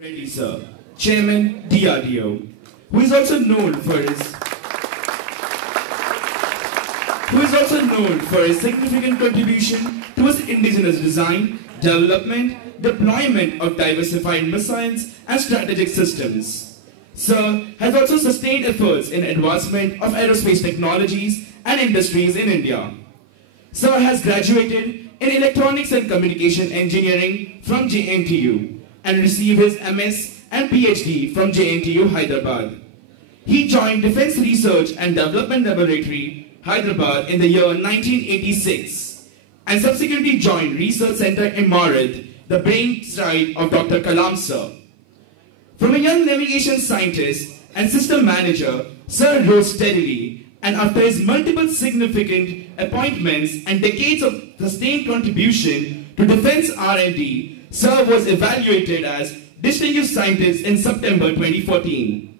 Reddy sir, Chairman DRDO, who is also known for his significant contribution towards indigenous design, development, deployment of diversified missiles and strategic systems. Sir has also sustained efforts in advancement of aerospace technologies and industries in India. Sir has graduated in Electronics and Communication Engineering from JNTU and received his MS and PhD from JNTU Hyderabad. He joined Defense Research and Development Laboratory, Hyderabad in the year 1986 and subsequently joined Research Center Imarat, the brainchild of Dr. Kalam sir. From a young navigation scientist and system manager, Sir rose steadily, and after his multiple significant appointments and decades of sustained contribution to defense R&D, Sir was evaluated as Distinguished Scientist in September 2014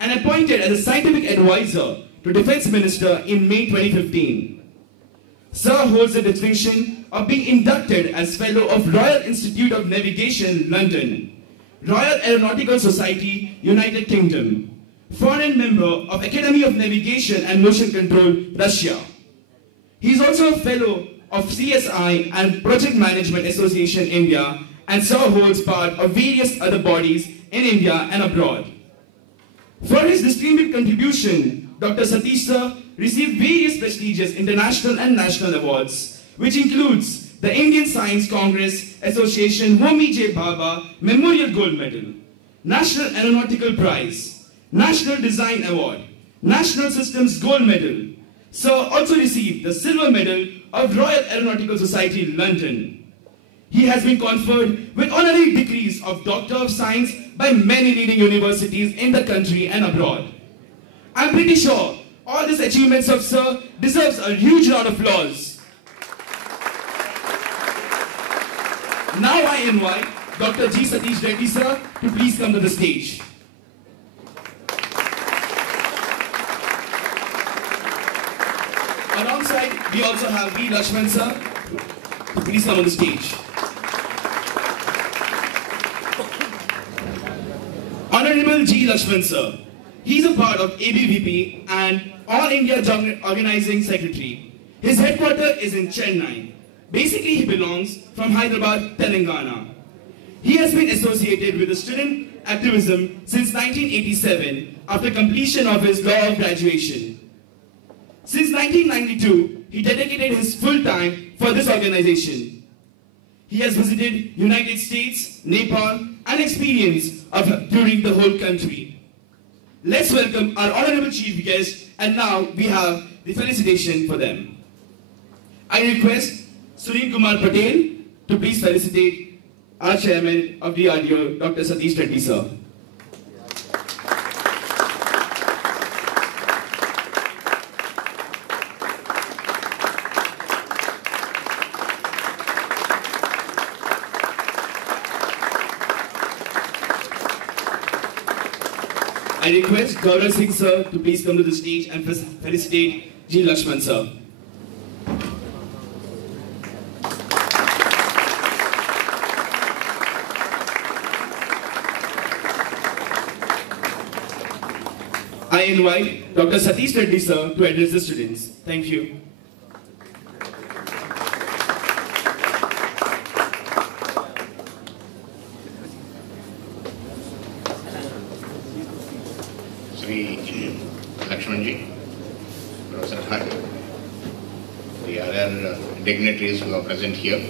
and appointed as a Scientific Advisor to Defense Minister in May 2015. Sir holds the distinction of being inducted as Fellow of Royal Institute of Navigation, London, Royal Aeronautical Society, United Kingdom, foreign member of Academy of Navigation and Motion Control, Russia. He is also a Fellow of CSI and Project Management Association India, and Sir holds part of various other bodies in India and abroad. For his distinguished contribution, Dr. Satish Sir received various prestigious international and national awards, which includes the Indian Science Congress Association Homi J. Bhabha Memorial Gold Medal, National Aeronautical Prize, National Design Award, National Systems Gold Medal. Sir also received the Silver Medal of Royal Aeronautical Society, London. He has been conferred with honorary degrees of Doctor of Science by many leading universities in the country and abroad. I'm pretty sure all these achievements of Sir deserves a huge round of applause. Now I invite Dr. G. Satish Reddy Sir to please come to the stage. Alongside, we also have V. Lakshman Sir. Please come on the stage. Honorable G. Lakshman Sir. He is a part of ABVP and All India Organizing Secretary. His headquarters is in Chennai. Basically, he belongs from Hyderabad, Telangana. He has been associated with the student activism since 1987 after completion of his law of graduation. Since 1992, he dedicated his full time for this organization. He has visited United States, Nepal, and experienced touring the whole country. Let's welcome our honorable chief guest, and now we have the felicitation for them. I request Sunil Kumar Patel to please felicitate our chairman of DRDO, Dr. Satish Reddy Sir. I request Gaurav Singh Sir to please come to the stage and felicitate G. Lakshman Sir. I invite Dr. Satish Reddy Sir to address the students. Thank you. Sri Lakshmanji, Professor Hart, the other dignitaries who are present here,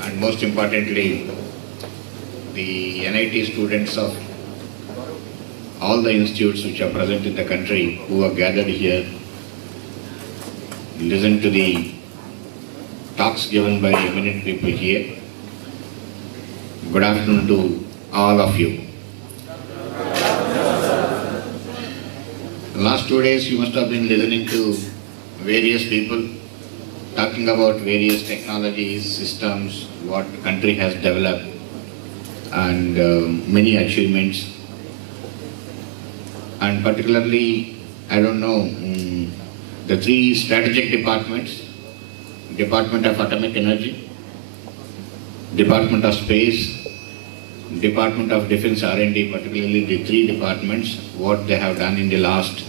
and most importantly, the NIT students of all the institutes which are present in the country who are gathered here, listen to the talks given by eminent people here. Good afternoon to all of you. The last 2 days you must have been listening to various people talking about various technologies, systems, what country has developed, and many achievements. And particularly, I don't know, the 3 strategic departments, Department of Atomic Energy, Department of Space, Department of Defense R&D, particularly the three departments, what they have done in the last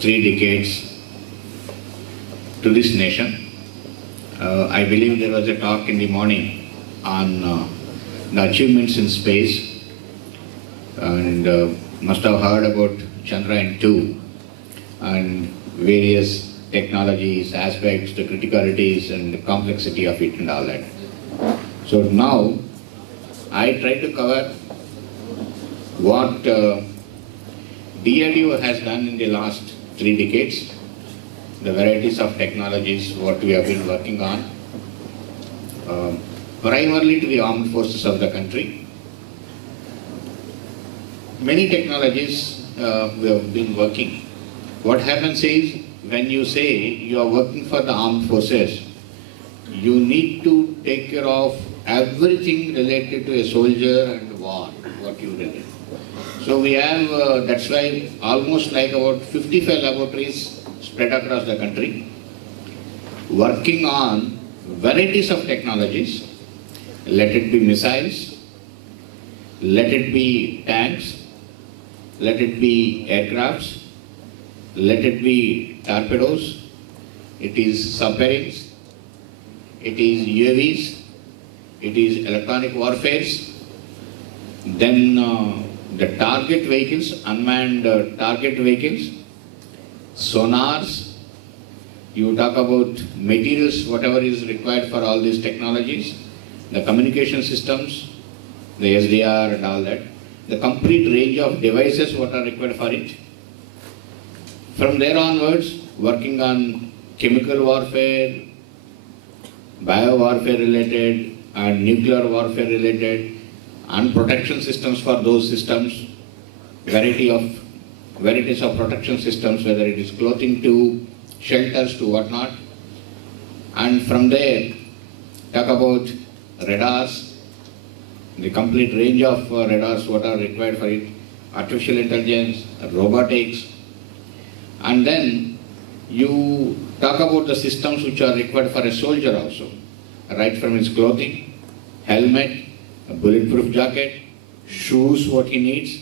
3 decades to this nation. I believe there was a talk in the morning on the achievements in space, and must have heard about Chandrayaan-2 and various technologies, aspects, the criticalities and the complexity of it and all that. So now I try to cover what DRDO has done in the last 3 decades, the varieties of technologies what we have been working on, primarily to the armed forces of the country. Many technologies we have been working. What happens is, when you say you are working for the armed forces, you need to take care of everything related to a soldier and war, what you did. So we have, that's why almost like about 55 laboratories spread across the country, working on varieties of technologies. Let it be missiles, let it be tanks, let it be aircrafts, let it be torpedoes, it is submarines, it is UAVs, it is electronic warfares, then the target vehicles, unmanned target vehicles, sonars. You talk about materials, whatever is required for all these technologies, the communication systems, the SDR and all that, the complete range of devices what are required for it. From there onwards, working on chemical warfare, bio warfare related and nuclear warfare related, and protection systems for those systems, varieties of protection systems, whether it is clothing to shelters to whatnot. And from there, talk about radars, the complete range of radars what are required for it, artificial intelligence, robotics, and then you talk about the systems which are required for a soldier also, right from his clothing, helmet, a bulletproof jacket, shoes what he needs,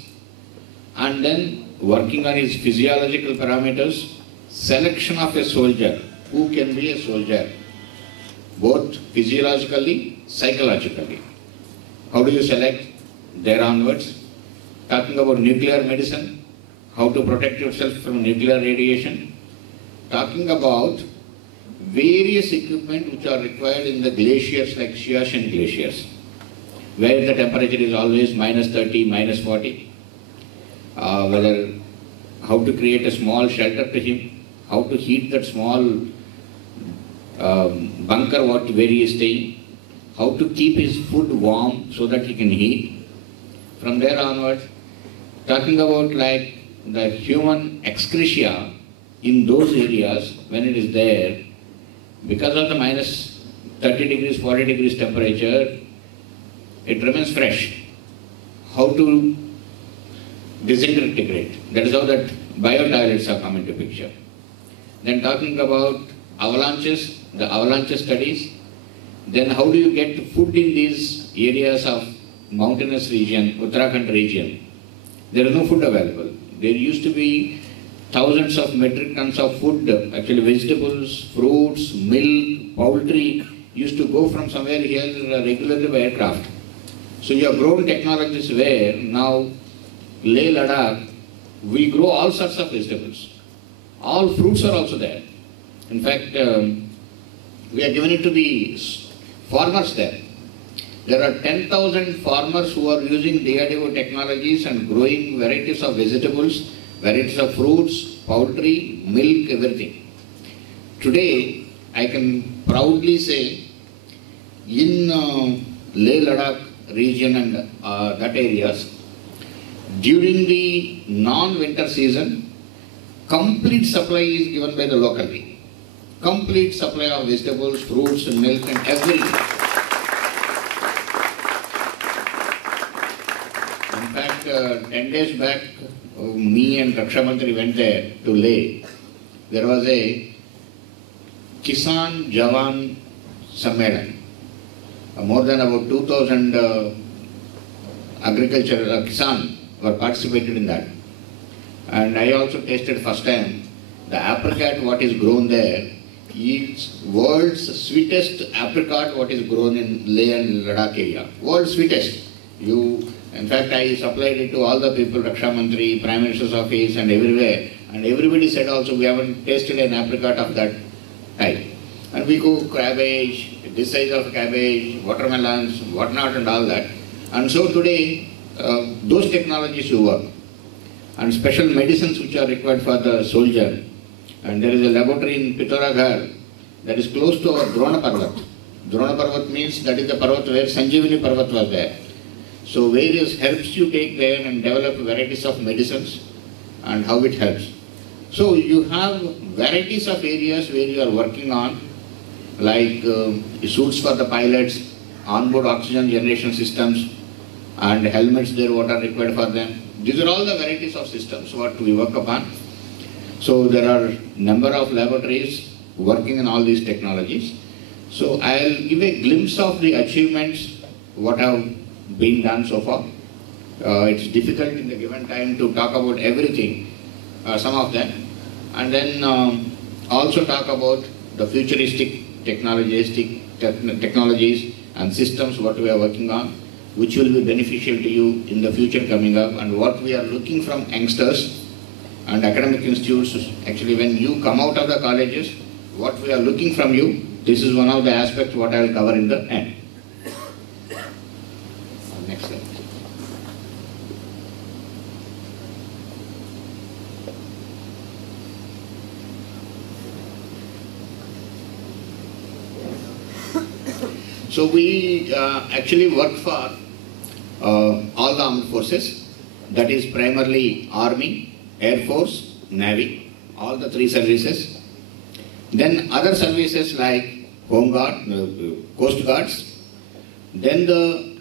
and then working on his physiological parameters, selection of a soldier, who can be a soldier, both physiologically, psychologically. How do you select? There onwards, talking about nuclear medicine, how to protect yourself from nuclear radiation, talking about various equipment which are required in the glaciers like Siachen glaciers, where the temperature is always -30, -40, whether how to create a small shelter to him, how to heat that small bunker where he is staying, how to keep his food warm so that he can eat. From there onwards, talking about like the human excretia in those areas when it is there, because of the -30 degrees, 40 degrees temperature, it remains fresh. How to disintegrate? That is how that biotoilets have come into picture. Then talking about avalanches, the avalanche studies. Then how do you get food in these areas of mountainous region, Uttarakhand region? There is no food available. There used to be thousands of metric tons of food, actually vegetables, fruits, milk, poultry, used to go from somewhere here regularly by aircraft. So you have grown technologies where now Leh Ladakh, we grow all sorts of vegetables. All fruits are also there. In fact, we are giving it to the farmers there. There are 10,000 farmers who are using DRDO technologies and growing varieties of vegetables, varieties of fruits, poultry, milk, everything. Today, I can proudly say, in Leh Ladakh region and that areas, during the non-winter season, complete supply is given by the locality. Complete supply of vegetables, fruits, and milk and everything. In fact, 10 days back, me and Raksha Mantri went there to Leh. There was a Kisan Jawan Sammelan. More than about 2,000 agriculture, Kisan were participated in that. And I also tasted first time the apricot what is grown there is world's sweetest apricot what is grown in Leh and Ladakh area. World's sweetest. In fact, I supplied it to all the people, Raksha Mantri, Prime Minister's office and everywhere. And everybody said also we haven't tasted an apricot of that type. And we cook cabbage, this size of cabbage, watermelons, whatnot and all that. And so today, those technologies do work. And special medicines which are required for the soldier. And there is a laboratory in Pithoragarh that is close to our Drona Parvat. Drona Parvat means that is the Parvat where Sanjeevani Parvat was there. So various herbs you take there and develop varieties of medicines and how it helps. So you have varieties of areas where you are working on, like suits for the pilots, onboard oxygen generation systems, and helmets there what are required for them. These are all the varieties of systems what we work upon. So there are number of laboratories working on all these technologies. So I'll give a glimpse of the achievements what have been done so far. It's difficult in the given time to talk about everything, some of them, and then also talk about the futuristic technologies and systems what we are working on, which will be beneficial to you in the future coming up, and what we are looking from youngsters and academic institutes. Actually, when you come out of the colleges, what we are looking from you, this is one of the aspects what I will cover in the end. Next slide. So we actually work for all the armed forces, that is primarily Army, Air Force, Navy, all the three services. Then other services like Home Guard, Coast Guards, then the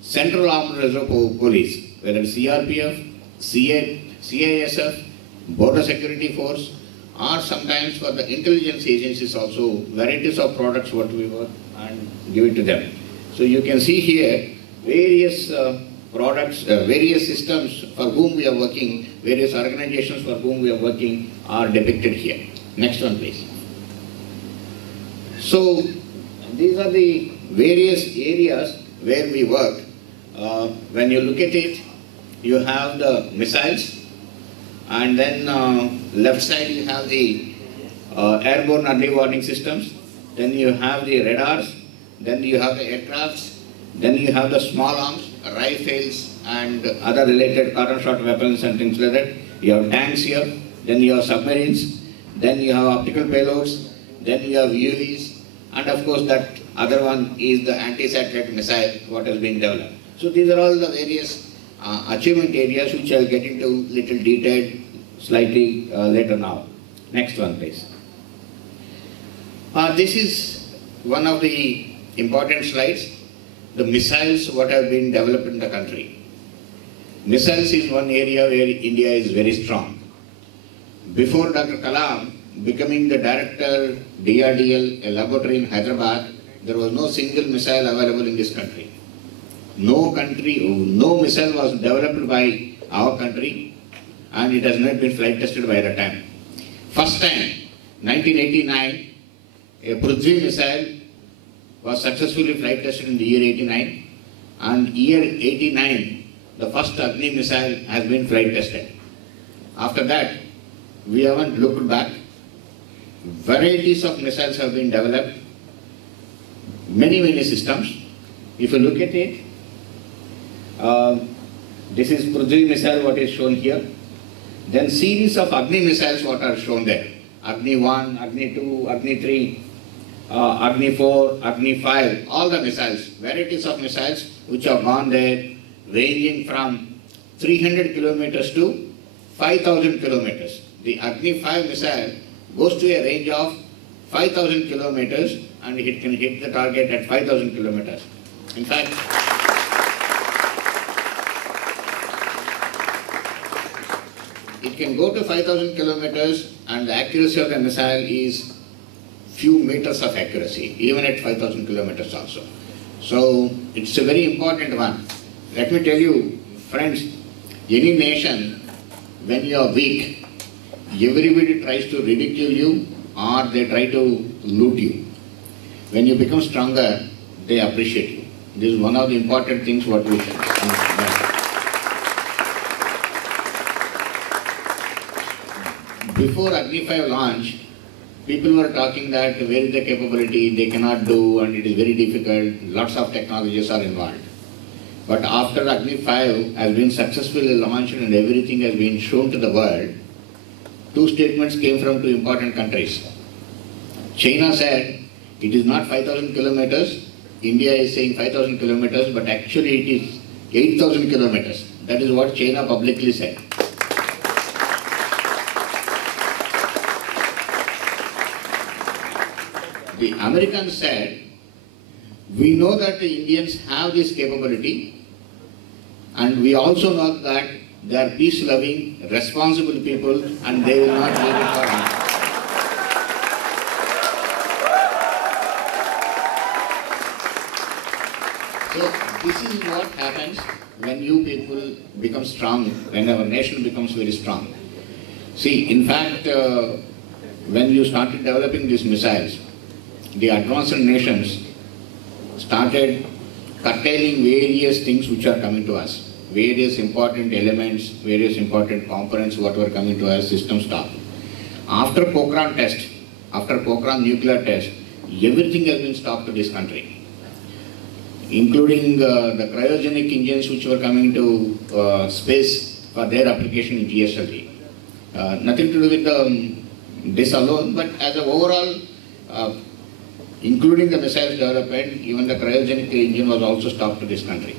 Central Armed Reserve Police, whether it's CRPF, CISF, Border Security Force, or sometimes for the intelligence agencies also, varieties of products what we work and give it to them. So you can see here various products, various systems for whom we are working, various organizations for whom we are working are depicted here. Next one please. So these are the various areas where we work. When you look at it, you have the missiles, and then left side you have the airborne early warning systems, then you have the radars, then you have the aircrafts, then you have the small arms, rifles and other related cotton shot weapons and things like that. You have tanks here, then you have submarines, then you have optical payloads, then you have UAVs, and of course that other one is the anti-satellite missile what has been developed. So these are all the various achievement areas which I will get into little detailed slightly later now. Next one please. This is one of the important slides, the missiles what have been developed in the country. Missiles is one area where India is very strong. Before Dr. Kalam becoming the director DRDL, a laboratory in Hyderabad, there was no single missile available in this country. No missile was developed by our country, and it has not been flight tested by the time. First time, 1989, a Prithvi missile was successfully flight tested in the year 89, and year 89, the first Agni missile has been flight tested. After that, we haven't looked back. Varieties of missiles have been developed, many systems. If you look at it, this is Prithvi missile what is shown here. Then series of Agni missiles what are shown there. Agni 1, Agni 2, Agni 3, Agni 4, Agni 5, all the missiles, varieties of missiles which have gone there, ranging from 300 kilometers to 5,000 kilometers. The Agni 5 missile goes to a range of 5,000 kilometers and it can hit the target at 5,000 kilometers. In fact, it can go to 5,000 kilometers and the accuracy of the missile is few meters of accuracy, even at 5,000 kilometers also. So it's a very important one. let me tell you, friends, any nation, when you are weak, everybody tries to ridicule you or they try to loot you. When you become stronger, they appreciate you. This is one of the important things what we should understand. Before Agni 5 launch, people were talking that where is the capability, they cannot do and it is very difficult, lots of technologies are involved. But after Agni 5 has been successfully launched and everything has been shown to the world, two statements came from two important countries. China said, it is not 5,000 kilometers, India is saying 5,000 kilometers, but actually it is 8,000 kilometers. That is what China publicly said. The Americans said, we know that the Indians have this capability and we also know that they are peace-loving, responsible people and they will not leave it for us. So this is what happens when you people become strong, when our nation becomes very strong. See, in fact, when you started developing these missiles, the advanced nations started curtailing various things which are coming to us. Various important elements, various important components, what were coming to us, system stopped. After Pokhran test, after Pokhran nuclear test, everything has been stopped to this country, including the cryogenic engines which were coming to space for their application in GSLV. Nothing to do with this alone, but as an overall, including the missiles development, even the cryogenic engine was also stopped to this country.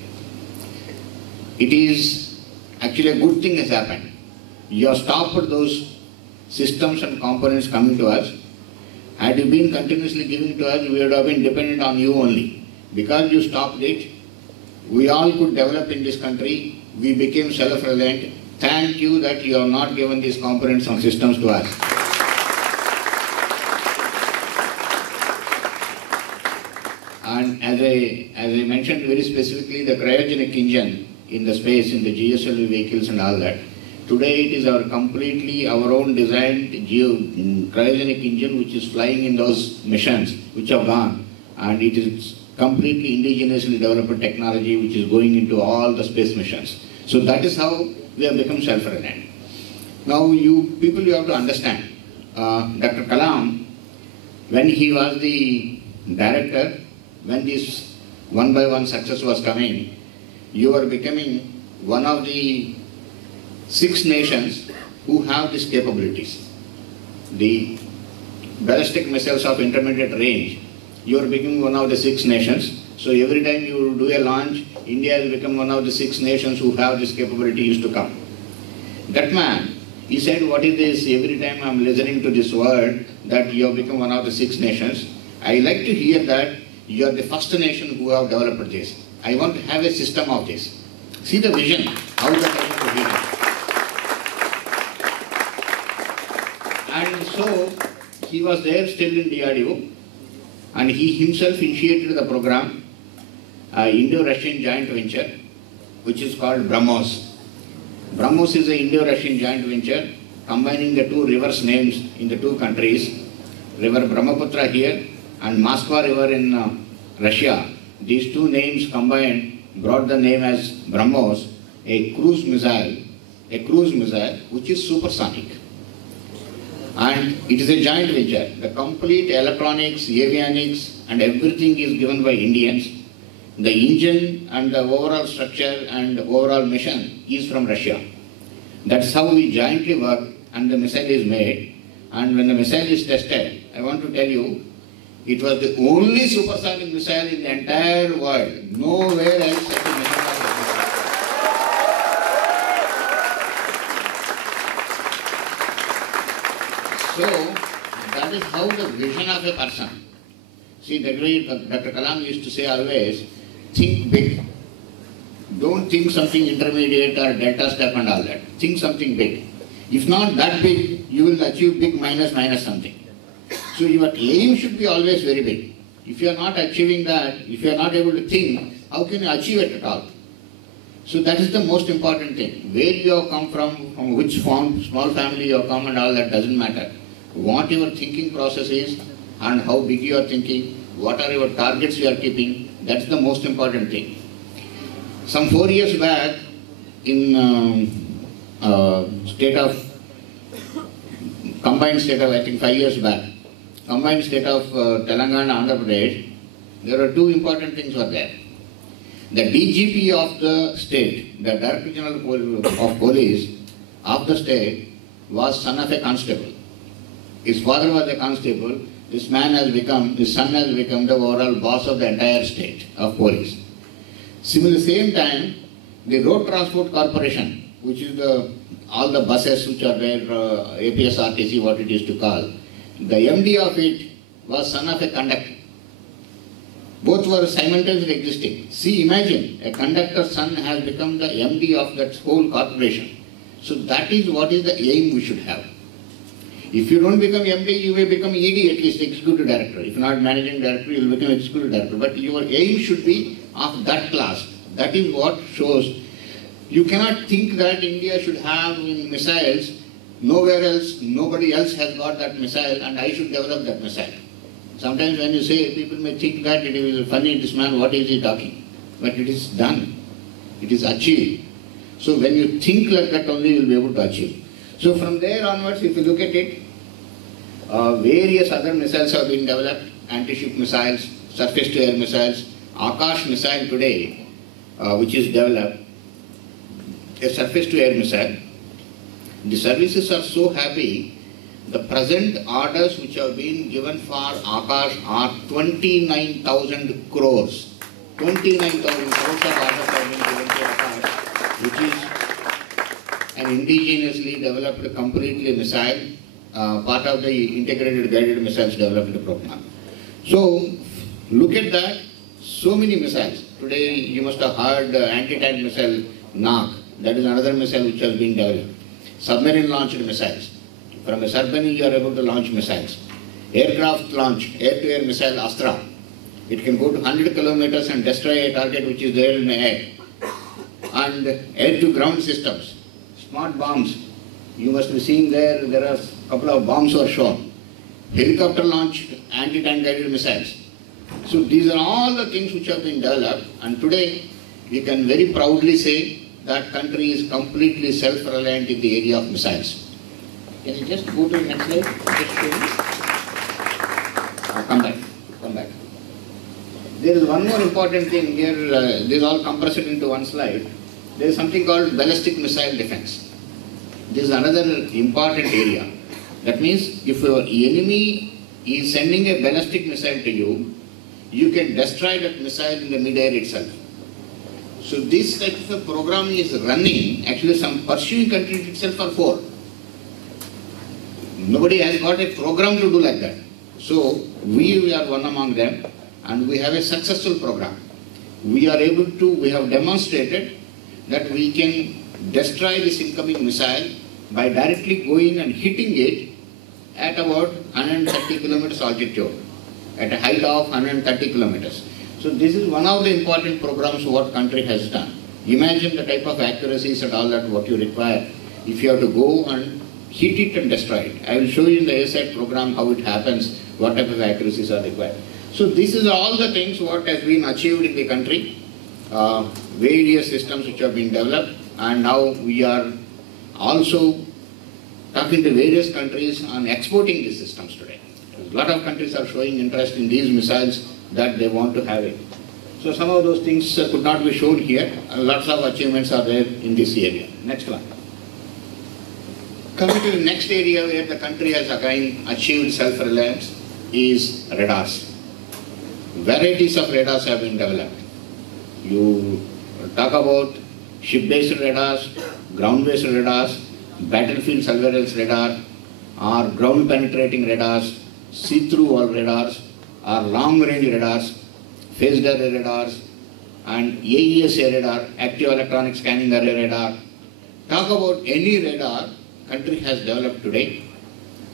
It is actually a good thing has happened. You have stopped those systems and components coming to us. Had you been continuously giving to us, we would have been dependent on you only. Because you stopped it, we all could develop in this country. We became self-reliant. Thank you that you have not given these components and systems to us. And as I mentioned very specifically, the cryogenic engine in the space, in the GSLV vehicles and all that, today it is our completely our own designed cryogenic engine which is flying in those missions which have gone, and it is completely indigenously developed technology which is going into all the space missions. So that is how we have become self-reliant. Now you have to understand, Dr. Kalam, when he was the director, when this one by one success was coming, you are becoming one of the 6 nations who have these capabilities. The ballistic missiles of intermediate range, you are becoming one of the 6 nations. So every time you do a launch, India has become one of the 6 nations who have this capability to come. That man, he said, what is this? Every time I am listening to this word that you have become one of the 6 nations, I like to hear that you are the first nation who have developed this. I want to have a system of this. See the vision, how the kind of vision. And so, he was there still in DRDO, and he himself initiated the program, Indo-Russian joint venture, which is called BrahMos. BrahMos is an Indo-Russian joint venture, combining the 2 rivers names in the 2 countries, River Brahmaputra here, and Moskva River in Russia. These 2 names combined brought the name as BrahMos, a cruise missile which is supersonic. And it is a joint venture. The complete electronics, avionics and everything is given by Indians. The engine and the overall structure and overall mission is from Russia. That's how we jointly work and the missile is made. And when the missile is tested, I want to tell you, it was the only supersonic missile in the entire world. Nowhere else such a missile was existed. So, that is how the vision of a person. See, that way Dr. Kalam used to say always, think big. Don't think something intermediate or delta step and all that. Think something big. If not that big, you will achieve big minus something. So your aim should be always very big. If you are not achieving that, if you are not able to think, how can you achieve it at all? So that is the most important thing. Where you have come from which small family you have come and all that doesn't matter. What your thinking process is and how big you are thinking, what are your targets you are keeping, that's the most important thing. Some 4 years back, in combined state of, I think 5 years back, combined state of Telangana and Andhra Pradesh, there are two important things were there. The DGP of the state, the Director General of Police of the state, was son of a constable. His father was a constable. His son has become the overall boss of the entire state of police. Similarly, same time, the Road Transport Corporation, which is all the buses which are there, APSRTC, what it is to call, the MD of it was son of a conductor. Both were simultaneously existing. See, imagine, a conductor's son has become the MD of that whole corporation. So that is what is the aim we should have. If you don't become MD, you may become ED, at least executive director. If not managing director, you will become executive director. But your aim should be of that class. That is what shows. You cannot think that India should have missiles, nowhere else, nobody else has got that missile and I should develop that missile. Sometimes when you say, people may think that it is funny, this man, what is he talking? But it is done. It is achieved. So when you think like that only, you will be able to achieve. So from there onwards, if you look at it, various other missiles have been developed, anti-ship missiles, surface-to-air missiles, Akash missile today, which is developed, a surface-to-air missile. The services are so happy. The present orders which have been given for Akash are 29,000 crores. 29,000 crores of orders have been given to Akash, which is an indigenously developed completely missile, part of the integrated guided missiles development program. So look at that, so many missiles. Today you must have heard anti-tank missile NAG, that is another missile which has been developed. Submarine launched missiles. From a submarine you are able to launch missiles. Aircraft launch, air-to-air missile Astra. It can go to 100 kilometers and destroy a target which is there in the air. And air-to-ground systems, smart bombs. You must be seeing there are a couple of bombs were shown. Helicopter launched anti-tank guided missiles. So these are all the things which have been developed, and today we can very proudly say that country is completely self-reliant in the area of missiles. Can you just go to the next slide? Just show me. Come back. There is one more important thing here, this is all compressed into one slide. There is something called ballistic missile defense. This is another important area. That means if your enemy is sending a ballistic missile to you, you can destroy that missile in the mid-air itself. So this type of a program is running, actually some pursuing countries itself are for. Nobody has got a program to do like that. So we are one among them, and we have a successful program. We have demonstrated that we can destroy this incoming missile by directly going and hitting it at about 130 kilometers altitude, at a height of 130 kilometers. So this is one of the important programs what country has done. Imagine the type of accuracies and all that what you require if you have to go and hit it and destroy it. I will show you in the ASAT program how it happens, what type of accuracies are required. So this is all the things what has been achieved in the country, various systems which have been developed, and now we are also talking to various countries on exporting these systems today. A lot of countries are showing interest in these missiles that they want to have it. So some of those things could not be shown here, and lots of achievements are there in this area. Next one. Coming to the next area where the country has again achieved self-reliance is radars. Varieties of radars have been developed. You talk about ship-based radars, ground-based radars, battlefield surveillance radar, or ground-penetrating radars, see-through wall radars, or long-range radars, phased array radars, and AESA radar, active electronic scanning array radar. Talk about any radar country has developed today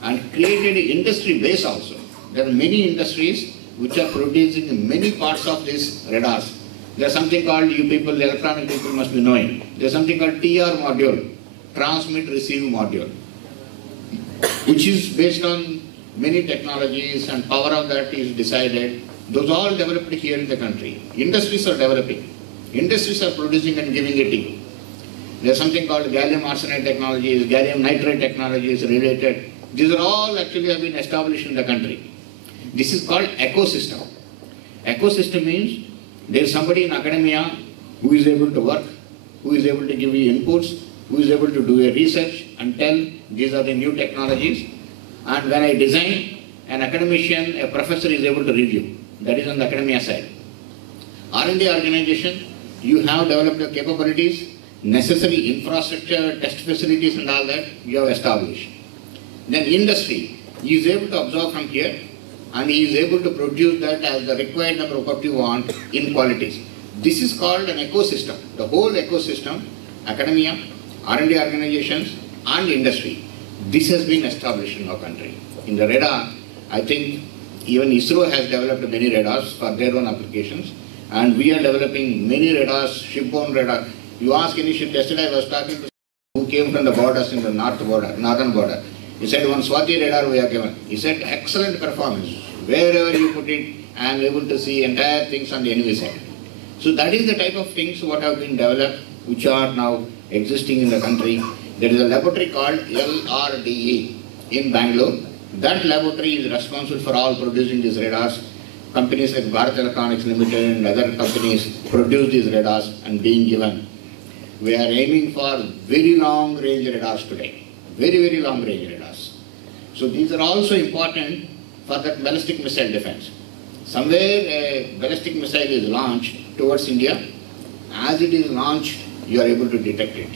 and created an industry base also. There are many industries which are producing many parts of these radars. There's something called, you people, the electronic people must be knowing, there's something called TR module, transmit receive module, which is based on many technologies, and power of that is decided. Those all developed here in the country. Industries are developing. Industries are producing and giving it in. There's something called gallium arsenide technologies, gallium nitride technologies related. These are all actually have been established in the country. This is called ecosystem. Ecosystem means there is somebody in academia who is able to work, who is able to give you inputs, who is able to do a research and tell these are the new technologies. And when I design, an academician, a professor is able to review. That is on the academia side. R&D organization, you have developed the capabilities, necessary infrastructure, test facilities and all that you have established. Then industry, he is able to absorb from here and he is able to produce that as the required number of what you want in qualities. This is called an ecosystem. The whole ecosystem, academia, R&D organizations and industry. This has been established in our country. In the radar, I think even ISRO has developed many radars for their own applications, and we are developing many radars, shipborne radar. You ask any ship, yesterday I was talking to who came from the borders in the northern border. He said, one Swati radar we have given. He said, excellent performance. Wherever you put it, I am able to see entire things on the enemy side. So that is the type of things what have been developed, which are now existing in the country. There is a laboratory called LRDE in Bangalore. That laboratory is responsible for all producing these radars. Companies like Bharat Electronics Limited and other companies produce these radars and being given. We are aiming for very long range radars today. Very, very long range radars. So these are also important for that ballistic missile defense. Somewhere a ballistic missile is launched towards India. As it is launched, you are able to detect it.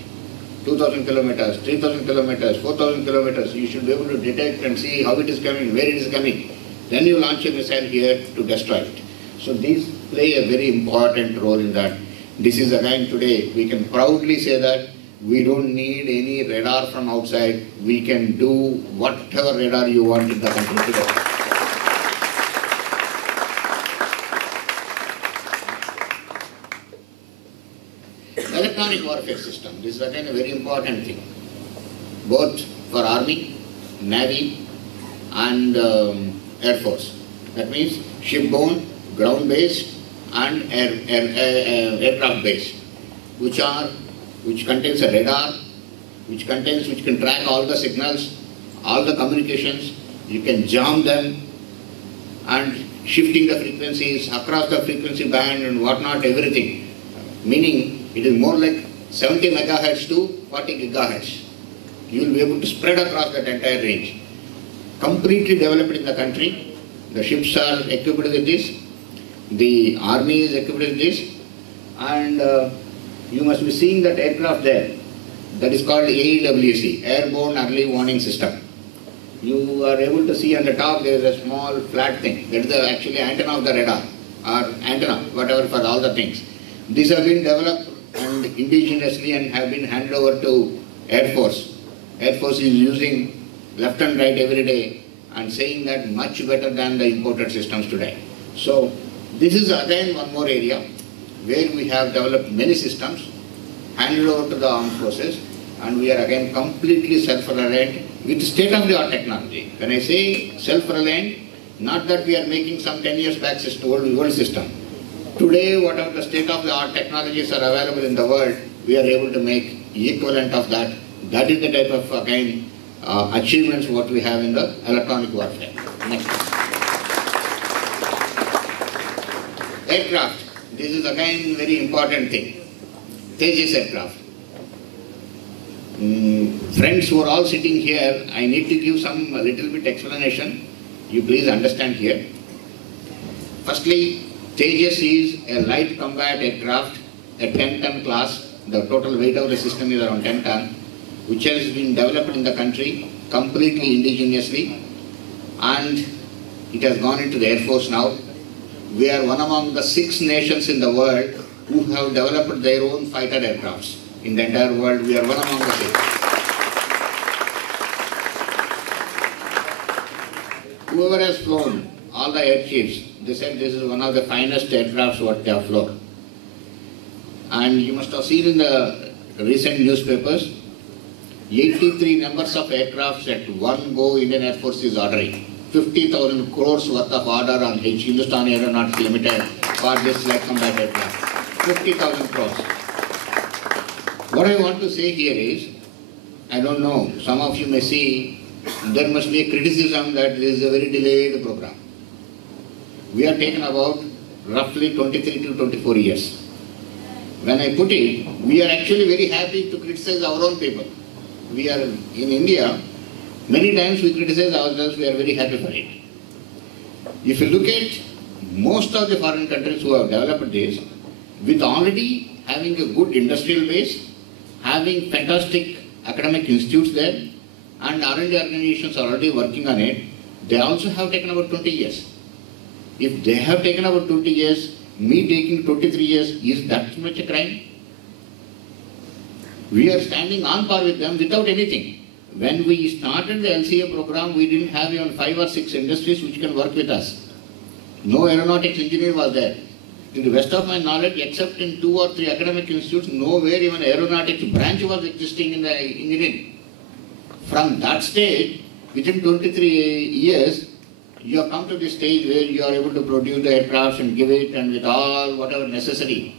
2,000 kilometers, 3,000 kilometers, 4,000 kilometers, you should be able to detect and see how it is coming, where it is coming. Then you launch a missile here to destroy it. So these play a very important role in that. This is again today, we can proudly say that we don't need any radar from outside. We can do whatever radar you want in the country today. Electronic warfare system, this is again a very important thing, both for Army, Navy and Air Force. That means shipborne, ground-based and aircraft-based, which contains a radar, which can track all the signals, all the communications. You can jam them and shifting the frequencies across the frequency band and whatnot, everything. Meaning it is more like 70 megahertz to 40 gigahertz. You will be able to spread across that entire range. Completely developed in the country. The ships are equipped with this. The army is equipped with this. And you must be seeing that aircraft there. That is called AEWC, Airborne Early Warning System. You are able to see on the top there is a small flat thing. That is the actually antenna of the radar, or antenna, whatever, for all the things. These have been developed and indigenously and have been handed over to Air Force. Air Force is using left and right every day and saying that much better than the imported systems today. So this is again one more area where we have developed many systems, handed over to the armed forces, and we are again completely self-reliant with state-of-the-art technology. When I say self-reliant, not that we are making some 10 years back old system. Today, whatever the state-of-the-art technologies are available in the world, we are able to make equivalent of that. That is the type of, again, achievements what we have in the electronic warfare. Next. Aircraft. This is again very important thing. Tejas aircraft. Friends who are all sitting here, I need to give some little bit explanation. You please understand here. Firstly, Tejas is a light combat aircraft, a 10-ton class. The total weight of the system is around 10 ton, which has been developed in the country completely indigenously, and it has gone into the Air Force now. We are one among the 6 nations in the world who have developed their own fighter aircrafts. In the entire world, we are one among the 6. Whoever has flown, all the air chiefs, they said this is one of the finest aircrafts what they have flown. And you must have seen in the recent newspapers, 83 numbers of aircrafts at one go Indian Air Force is ordering. 50,000 crores worth of order on Hindustan Aeronautics Limited for this light combat aircraft. 50,000 crores. What I want to say here is, I don't know, some of you may see, there must be a criticism that this is a very delayed program. We are taken about roughly 23 to 24 years. When I put it, we are actually very happy to criticize our own people. We are in India, many times we criticize ourselves, we are very happy for it. If you look at most of the foreign countries who have developed this, with already having a good industrial base, having fantastic academic institutes there, and R&D organizations are already working on it, they also have taken about 20 years. If they have taken about 20 years, me taking 23 years, is that much a crime? We are standing on par with them without anything. When we started the LCA program, we didn't have even 5 or 6 industries which can work with us. No aeronautics engineer was there. To the best of my knowledge, except in 2 or 3 academic institutes, nowhere even aeronautics branch was existing in the engineering. From that stage, within 23 years, you have come to the stage where you are able to produce the aircrafts and give it, and with all whatever necessary.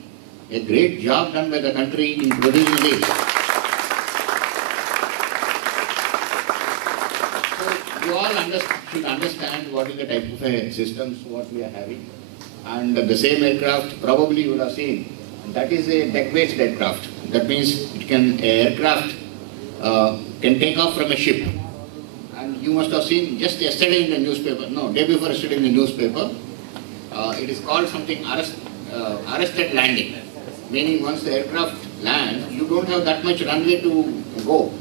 A great job done by the country in producing this. So you all should understand what is the type of systems what we are having. And the same aircraft, probably you would have seen, that is a deck-based aircraft. That means an aircraft can take off from a ship. And you must have seen just yesterday in the newspaper, no, day before yesterday in the newspaper, it is called something arrested landing. Meaning once the aircraft lands, you don't have that much runway to go.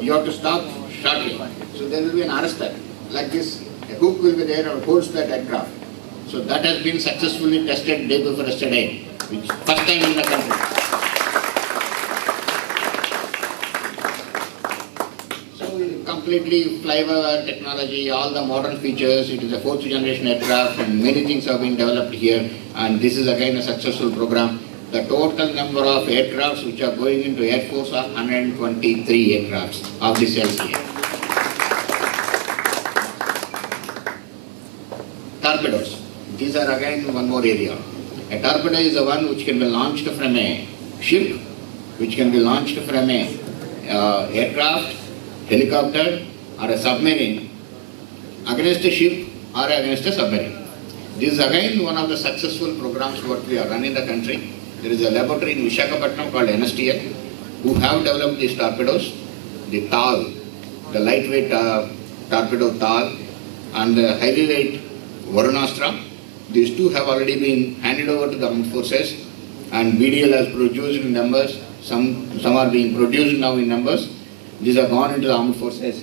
You have to stop shortly. So there will be an arrestor. Like this, a hook will be there and holds that aircraft. So that has been successfully tested day before yesterday, which first time in the country. So completely flyover technology, all the modern features, it is a 4th generation aircraft and many things have been developed here, and this is again a successful program. The total number of aircrafts which are going into Air Force are 123 aircrafts of this LCA. Torpedoes. These are again one more area. A torpedo is the one which can be launched from a ship, which can be launched from a aircraft, helicopter or a submarine against a ship or against a submarine. This is again one of the successful programs what we are running in the country. There is a laboratory in Visakhapatnam called NSTL who have developed these torpedoes, the TAL, the lightweight torpedo TAL and the heavyweight Varunastra. These two have already been handed over to the armed forces and BDL has produced in numbers. Some are being produced now in numbers. These have gone into the armed forces.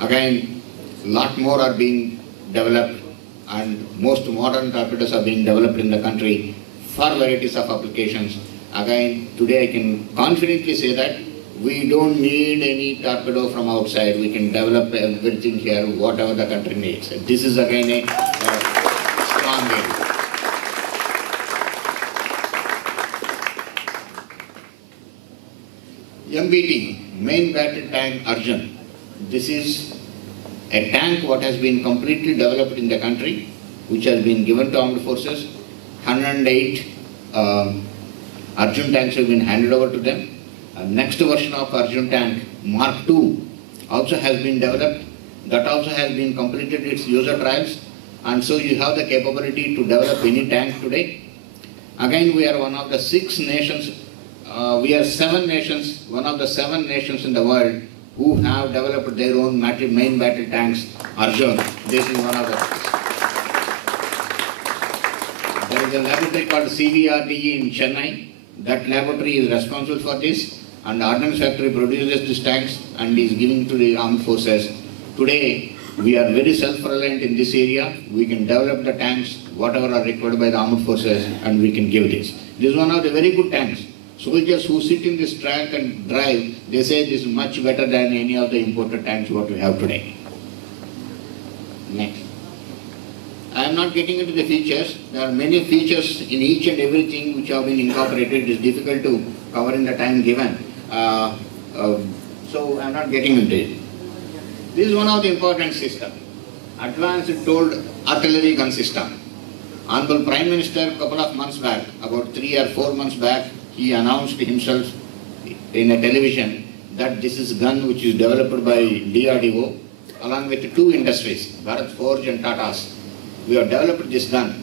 Again, lot more are being developed and most modern torpedoes are being developed in the country for varieties of applications. Again, today I can confidently say that we don't need any torpedo from outside. We can develop everything here, whatever the country needs. And this is again a strong area. MBT, Main Battle Tank Arjun. This is a tank what has been completely developed in the country, which has been given to armed forces. 108 Arjun tanks have been handed over to them. Next version of Arjun tank, Mark II, also has been developed. That also has been completed its user trials. And so you have the capability to develop any tank today. Again, we are one of the 6 nations, we are 7 nations, one of the 7 nations in the world who have developed their own main battle tanks, Arjun. This is one of the. There is a laboratory called CVRDE in Chennai. That laboratory is responsible for this, and the Ordnance Factory produces these tanks and is giving to the armed forces. Today, we are very self-reliant in this area. We can develop the tanks, whatever are required by the armed forces, and we can give this. This is one of the very good tanks. Soldiers who sit in this tank and drive, they say this is much better than any of the imported tanks what we have today. Next. I am not getting into the features. There are many features in each and everything which have been incorporated. It is difficult to cover in the time given. So I'm not getting into it. This is one of the important systems. Advanced Towed Artillery Gun System. Honorable Prime Minister a couple of months back, about 3 or 4 months back, he announced himself in a television that this is a gun which is developed by DRDO along with 2 industries, Bharat Forge and Tata's. We have developed this gun.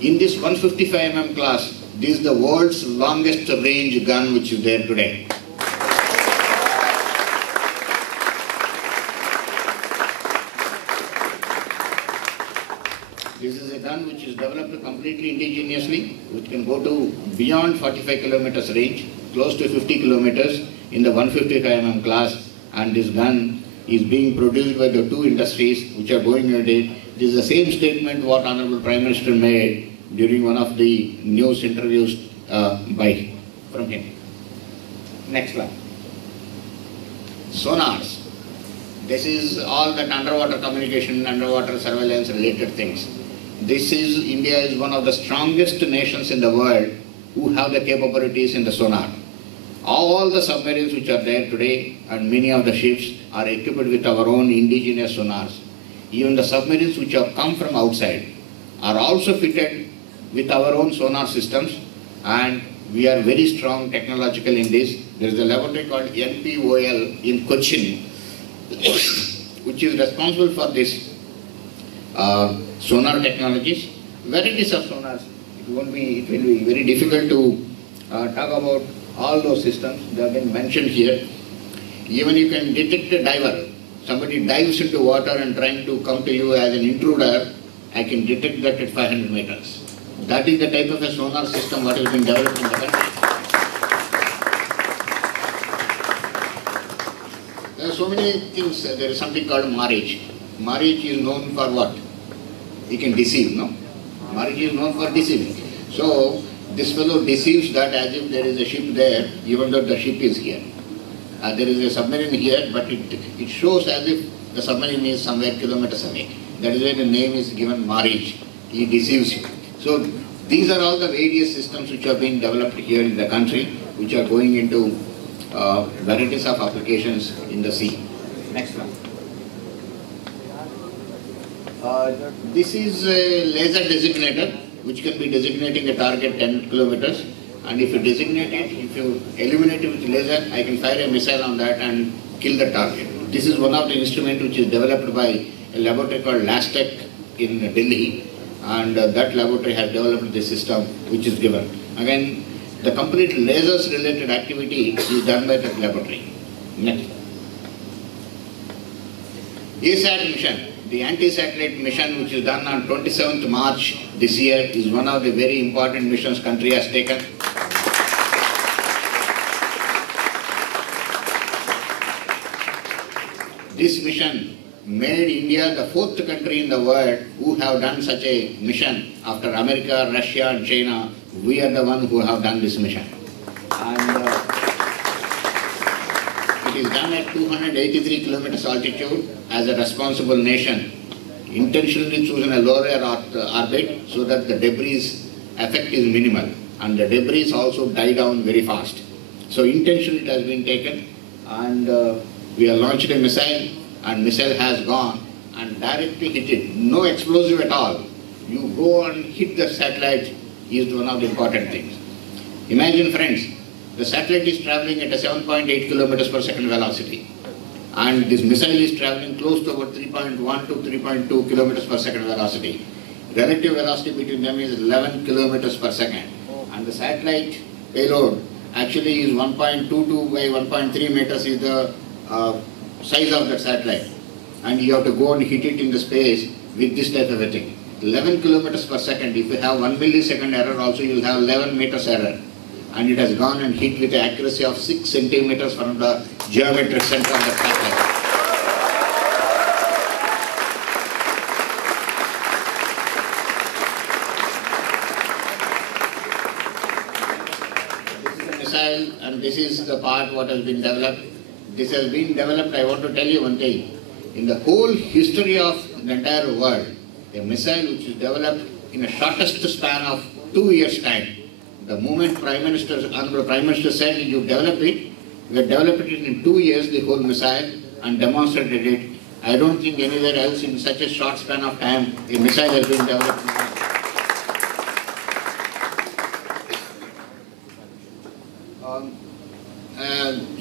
In this 155 mm class, this is the world's longest range gun which is there today. This is a gun which is developed completely indigenously, which can go to beyond 45 kilometers range, close to 50 kilometers in the 155 mm class, and this gun is being produced by the 2 industries which are going at it. This is the same statement what Honorable Prime Minister made during one of the news interviews from him. Next slide. Sonars. This is all that underwater communication, underwater surveillance related things. India is one of the strongest nations in the world who have the capabilities in the sonar. All the submarines which are there today and many of the ships are equipped with our own indigenous sonars. Even the submarines which have come from outside are also fitted with our own sonar systems, and we are very strong technological in this. There is a laboratory called NPOL in Cochin which is responsible for this sonar technologies. Varieties of sonars. It will be very difficult to talk about all those systems. They have been mentioned here. Even you can detect a diver. Somebody dives into water and trying to come to you as an intruder, I can detect that at 500 meters. That is the type of a sonar system what has been developed in the country. There are so many things. There is something called marriage. Marriage is known for what? He can deceive, no? Marriage is known for deceiving. So, this fellow deceives that as if there is a ship there, even though the ship is here. There is a submarine here, but it shows as if the submarine is somewhere kilometers away. That is why the name is given marriage. He deceives you. So, these are all the various systems which have been developed here in the country, which are going into varieties of applications in the sea. Next one. This is a laser designator, which can be designating a target 10 kilometers. And if you designate it, if you eliminate it with laser, I can fire a missile on that and kill the target. This is one of the instruments which is developed by a laboratory called LASTEC in Delhi. And that laboratory has developed this system which is given. Again, the complete lasers related activity is done by that laboratory. Next. ASAT mission. The anti-satellite mission which is done on 27th March this year is one of the very important missions country has taken. This mission made India the 4th country in the world who have done such a mission. After America, Russia and China, we are the one who have done this mission. And it is done at 283 kilometers altitude as a responsible nation. Intentionally chosen a lower orbit so that the debris effect is minimal and the debris also die down very fast. So intentionally it has been taken, and we have launched a missile, and missile has gone and directly hit it. No explosive at all. You go and hit the satellite is one of the important things. Imagine, friends, the satellite is traveling at a 7.8 kilometers per second velocity, and this missile is traveling close to about 3.1 to 3.2 kilometers per second velocity. Relative velocity between them is 11 kilometers per second, and the satellite payload actually is 1.22 by 1.3 meters is the size of that satellite, and you have to go and hit it in the space with this type of a thing. 11 kilometers per second. If you have 1 millisecond error also, you will have 11 meters error. And it has gone and hit with the accuracy of 6 centimeters from the geometric center of the satellite. This is a missile, and this is the part what has been developed. This has been developed, I want to tell you one thing. In the whole history of the entire world, A missile which is developed in a shortest span of 2 years' time. The moment Honorable Prime Minister said you develop it, we have developed it in 2 years, the whole missile, and demonstrated it. I don't think anywhere else in such a short span of time a missile has been developed.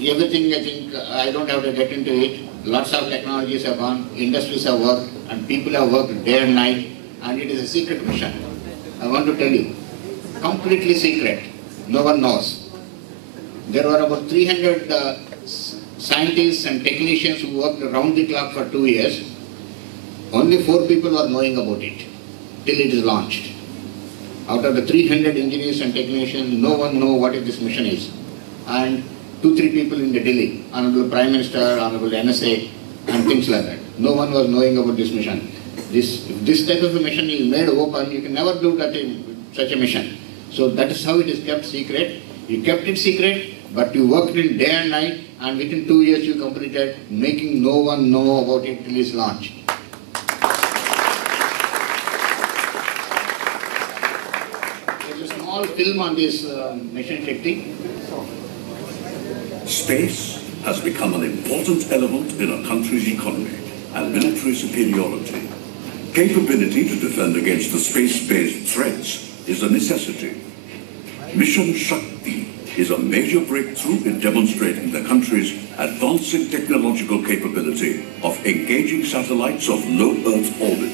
Everything, I think, I don't have to get into it. Lots of technologies have gone, industries have worked, and people have worked day and night, and it is a secret mission. I want to tell you, completely secret. No one knows. There were about 300 scientists and technicians who worked around the clock for 2 years. Only 4 people were knowing about it till it is launched. Out of the 300 engineers and technicians, no one knows what this mission is. And 2-3 people in the Delhi, Honorable Prime Minister, Honorable NSA, and things like that. No one was knowing about this mission. This type of a mission is made open, you can never do that such a mission. So that is how it is kept secret. You kept it secret, but you worked in day and night, and within 2 years you completed, making no one know about it till its launch. There's a small film on this Mission Shakti. Space has become an important element in a country's economy and military superiority. Capability to defend against the space-based threats is a necessity. Mission Shakti is a major breakthrough in demonstrating the country's advancing technological capability of engaging satellites of low Earth orbit.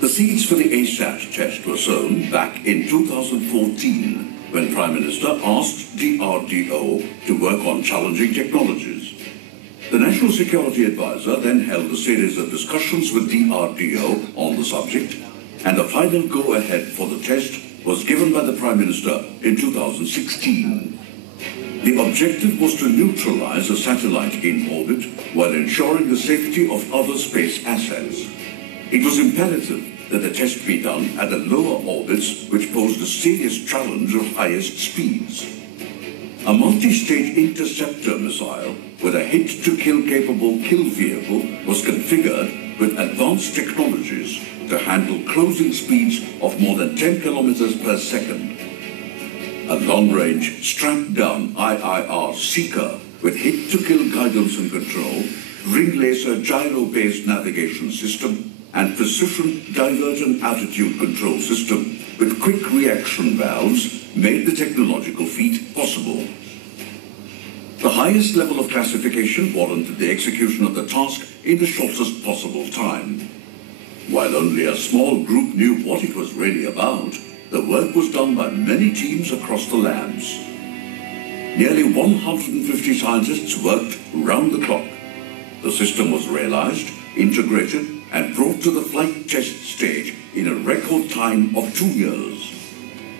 The seeds for the ASAT test were sown back in 2014 when Prime Minister asked DRDO to work on challenging technologies. The National Security Advisor then held a series of discussions with DRDO on the subject, and the final go-ahead for the test was given by the Prime Minister in 2016. The objective was to neutralize a satellite in orbit while ensuring the safety of other space assets. It was imperative that the test be done at the lower orbits, which posed a serious challenge of highest speeds. A multi-stage interceptor missile with a hit-to-kill capable kill vehicle was configured with advanced technologies to handle closing speeds of more than 10 kilometers per second. A long-range strapped-down IIR seeker with hit-to-kill guidance and control, ring laser gyro-based navigation system, and precision divert and attitude control system with quick reaction valves made the technological feat possible. The highest level of classification warranted the execution of the task in the shortest possible time. While only a small group knew what it was really about, the work was done by many teams across the lands. Nearly 150 scientists worked round the clock. The system was realized, integrated, and brought to the flight test stage in a record time of 2 years.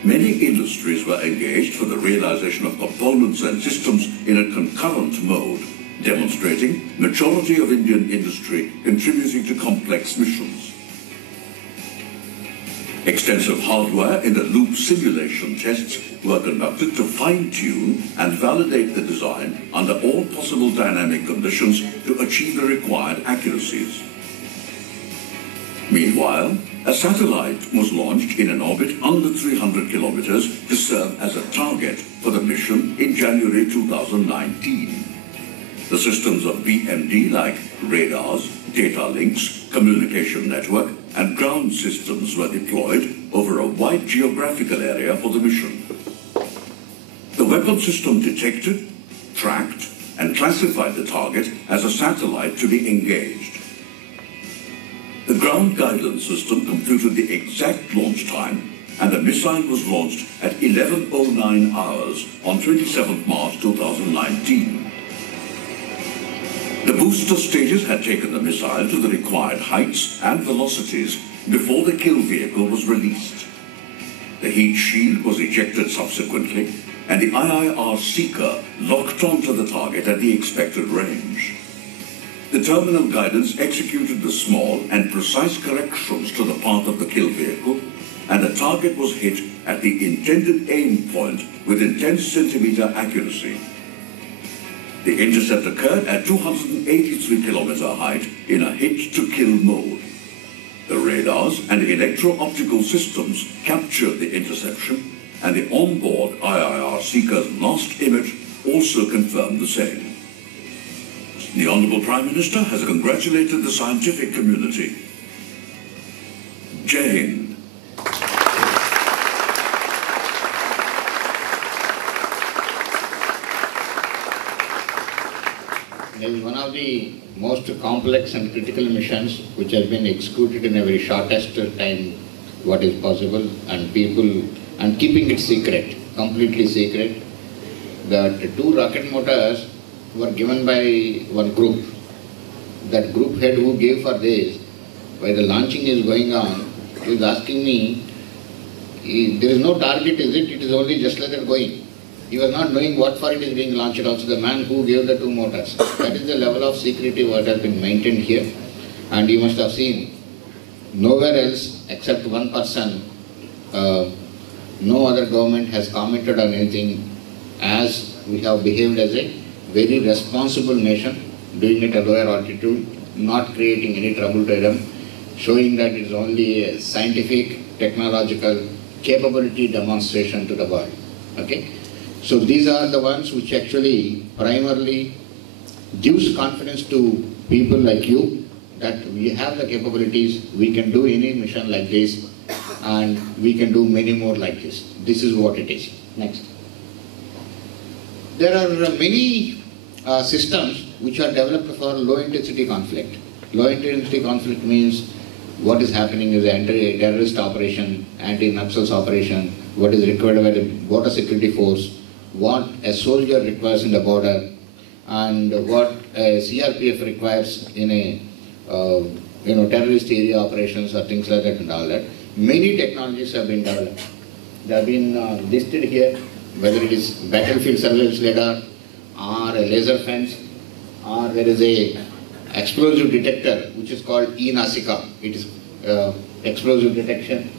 Many industries were engaged for the realization of components and systems in a concurrent mode, demonstrating maturity of Indian industry contributing to complex missions. Extensive hardware in the loop simulation tests were conducted to fine-tune and validate the design under all possible dynamic conditions to achieve the required accuracies. Meanwhile, a satellite was launched in an orbit under 300 kilometers to serve as a target for the mission in January 2019. The systems of BMD like radars, data links, communication network, and ground systems were deployed over a wide geographical area for the mission. The weapon system detected, tracked, and classified the target as a satellite to be engaged. The ground guidance system computed the exact launch time, and the missile was launched at 11:09 hours on 27 March 2019. The booster stages had taken the missile to the required heights and velocities before the kill vehicle was released. The heat shield was ejected subsequently, and the IIR seeker locked onto the target at the expected range. The terminal guidance executed the small and precise corrections to the path of the kill vehicle, and the target was hit at the intended aim point within 10 centimeter accuracy. The intercept occurred at 283 kilometer height in a hit-to-kill mode, The radars and electro-optical systems captured the interception, and the onboard IIR seeker's last image also confirmed the same. The Honourable Prime Minister has congratulated the scientific community. Jai Hind. This is one of the most complex and critical missions which has been executed in a very shortest time what is possible, and keeping it secret, completely secret. The two rocket motors were given by one group. That group head who gave for this, while the launching is going on, he was asking me, there is no target, is it? It is only just like that going. He was not knowing what for it is being launched also, the man who gave the two motors. That is the level of secrecy what has been maintained here. And you must have seen, nowhere else except one person, no other government has commented on anything, as we have behaved as a very responsible nation, doing it at lower altitude, not creating any trouble to them, showing that it is only a scientific, technological capability demonstration to the world. Okay? So these are the ones which actually primarily gives confidence to people like you that we have the capabilities, we can do any mission like this, and we can do many more like this. This is what it is. Next. There are many systems which are developed for low intensity conflict. Low intensity conflict means what is happening is anti-terrorist operation, anti-Naxals operation, what is required by the border security force, what a soldier requires in the border, and what a CRPF requires in a terrorist area operations or things like that and all that. Many technologies have been developed. They have been listed here, whether it is battlefield surveillance radar, or a laser fence, or there is a explosive detector which is called eNASICA. It is explosive detection.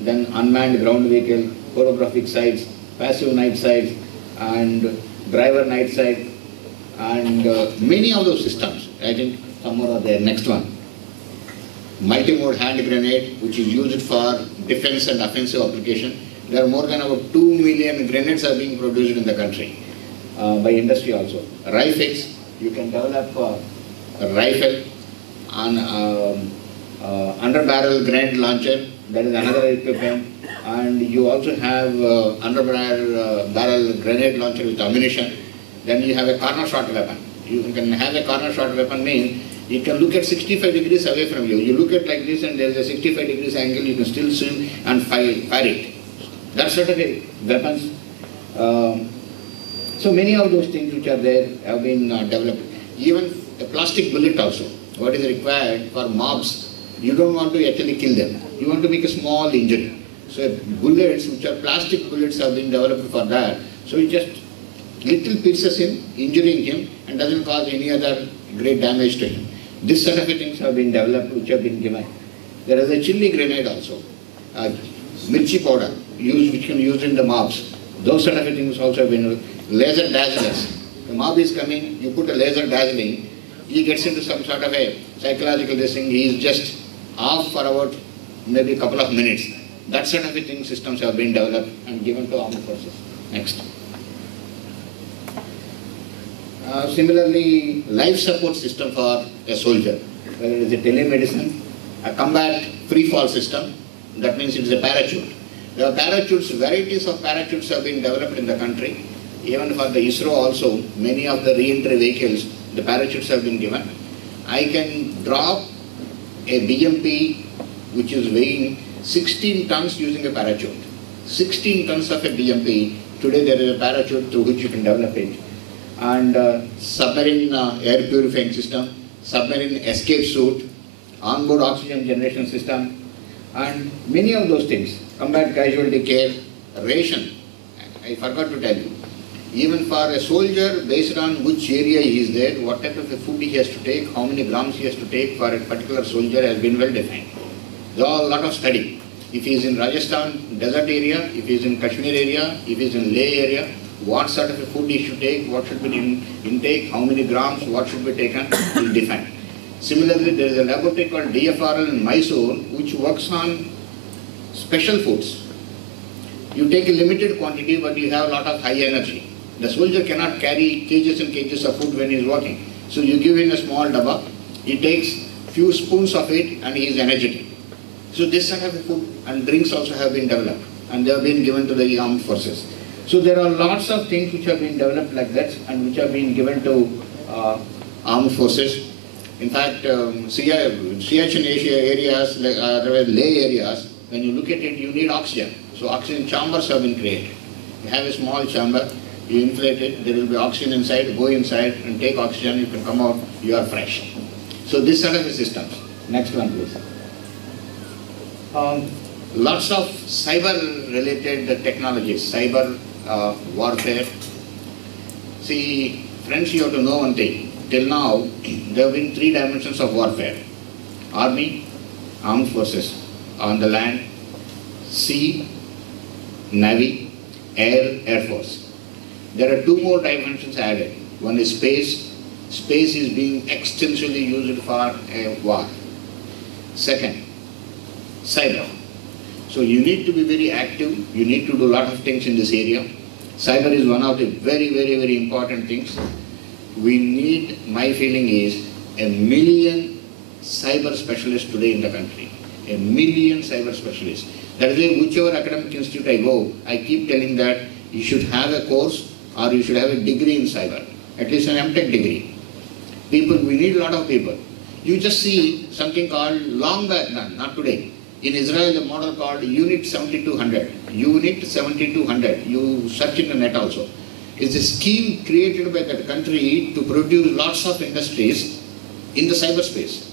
Then unmanned ground vehicle, holographic sights, passive night sights, and driver night sight, and many of those systems. I think some more are there. Next one. Multi-mode hand grenade, which is used for defense and offensive application. There are more than about 2 million grenades are being produced in the country by industry also. Rifles, you can develop a rifle on under-barrel grenade launcher. That is another equipment. And you also have under-barrel grenade launcher with ammunition. Then you have a corner shot weapon. You can have a corner shot weapon means you can look at 65 degrees away from you. You look at like this and there is a 65 degrees angle, you can still swim and fire it. That sort of a weapons. So many of those things which are there have been developed. Even a plastic bullet also, what is required for mobs, you don't want to actually kill them. You want to make a small injury. So bullets, which are plastic bullets, have been developed for that. So you just little pierces him, injuring him, and doesn't cause any other great damage to him. This sort of things have been developed, which have been given. There is a chili grenade also, mirchi powder, which can be used in the mobs. Those sort of things also have been. Laser dazzlers. The mob is coming, you put a laser dazzling, he gets into some sort of a psychological thing, he is just off for about maybe a couple of minutes. That sort of thing systems have been developed and given to armed forces. Next. Similarly, life support system for a soldier, whether it is a telemedicine, a combat free fall system, that means it is a parachute. There are parachutes, varieties of parachutes have been developed in the country. Even for the ISRO also, many of the re-entry vehicles, the parachutes have been given. I can drop a BMP which is weighing 16 tons using a parachute. 16 tons of a BMP. Today there is a parachute through which you can develop it. And submarine air purifying system, submarine escape suit, onboard oxygen generation system, and many of those things. Combat casualty care, ration. I forgot to tell you. Even for a soldier, based on which area he is there, what type of food he has to take, how many grams he has to take for a particular soldier has been well defined. There are a lot of study. If he is in Rajasthan desert area, if he is in Kashmir area, if he is in Leh area, what sort of a food he should take, what should be intake, how many grams, what should be taken, is defined. Similarly, there is a laboratory called DFRL in Mysore which works on special foods. You take a limited quantity but you have a lot of high energy. The soldier cannot carry cages and cages of food when he is working. So you give him a small dabba, he takes few spoons of it and he is energetic. So this kind of food and drinks also have been developed and they have been given to the armed forces. So there are lots of things which have been developed like that and which have been given to armed forces. In fact, Siachen areas, lay areas, when you look at it, you need oxygen. So oxygen chambers have been created. You have a small chamber, you inflate it, there will be oxygen inside, go inside and take oxygen, you can come out, you are fresh. So this sort of systems. Next one please. Lots of cyber related technologies, cyber warfare. See, friends, you have to know one thing. Till now, there have been three dimensions of warfare. Army, armed forces, on the land, sea, navy, air, air force. There are two more dimensions added. One is space. Space is being extensively used for a war. Second, cyber. So you need to be very active. You need to do a lot of things in this area. Cyber is one of the very, very, very important things. We need, my feeling is, 1 million cyber specialists today in the country. 1 million cyber specialists. That is why whichever academic institute I go, I keep telling that you should have a course or you should have a degree in cyber, at least an MTech degree. People, we need a lot of people. You just see something called long back, not today. In Israel, the model called Unit 7200. Unit 7200. You search in the net also. It's a scheme created by that country to produce lots of industries in the cyberspace.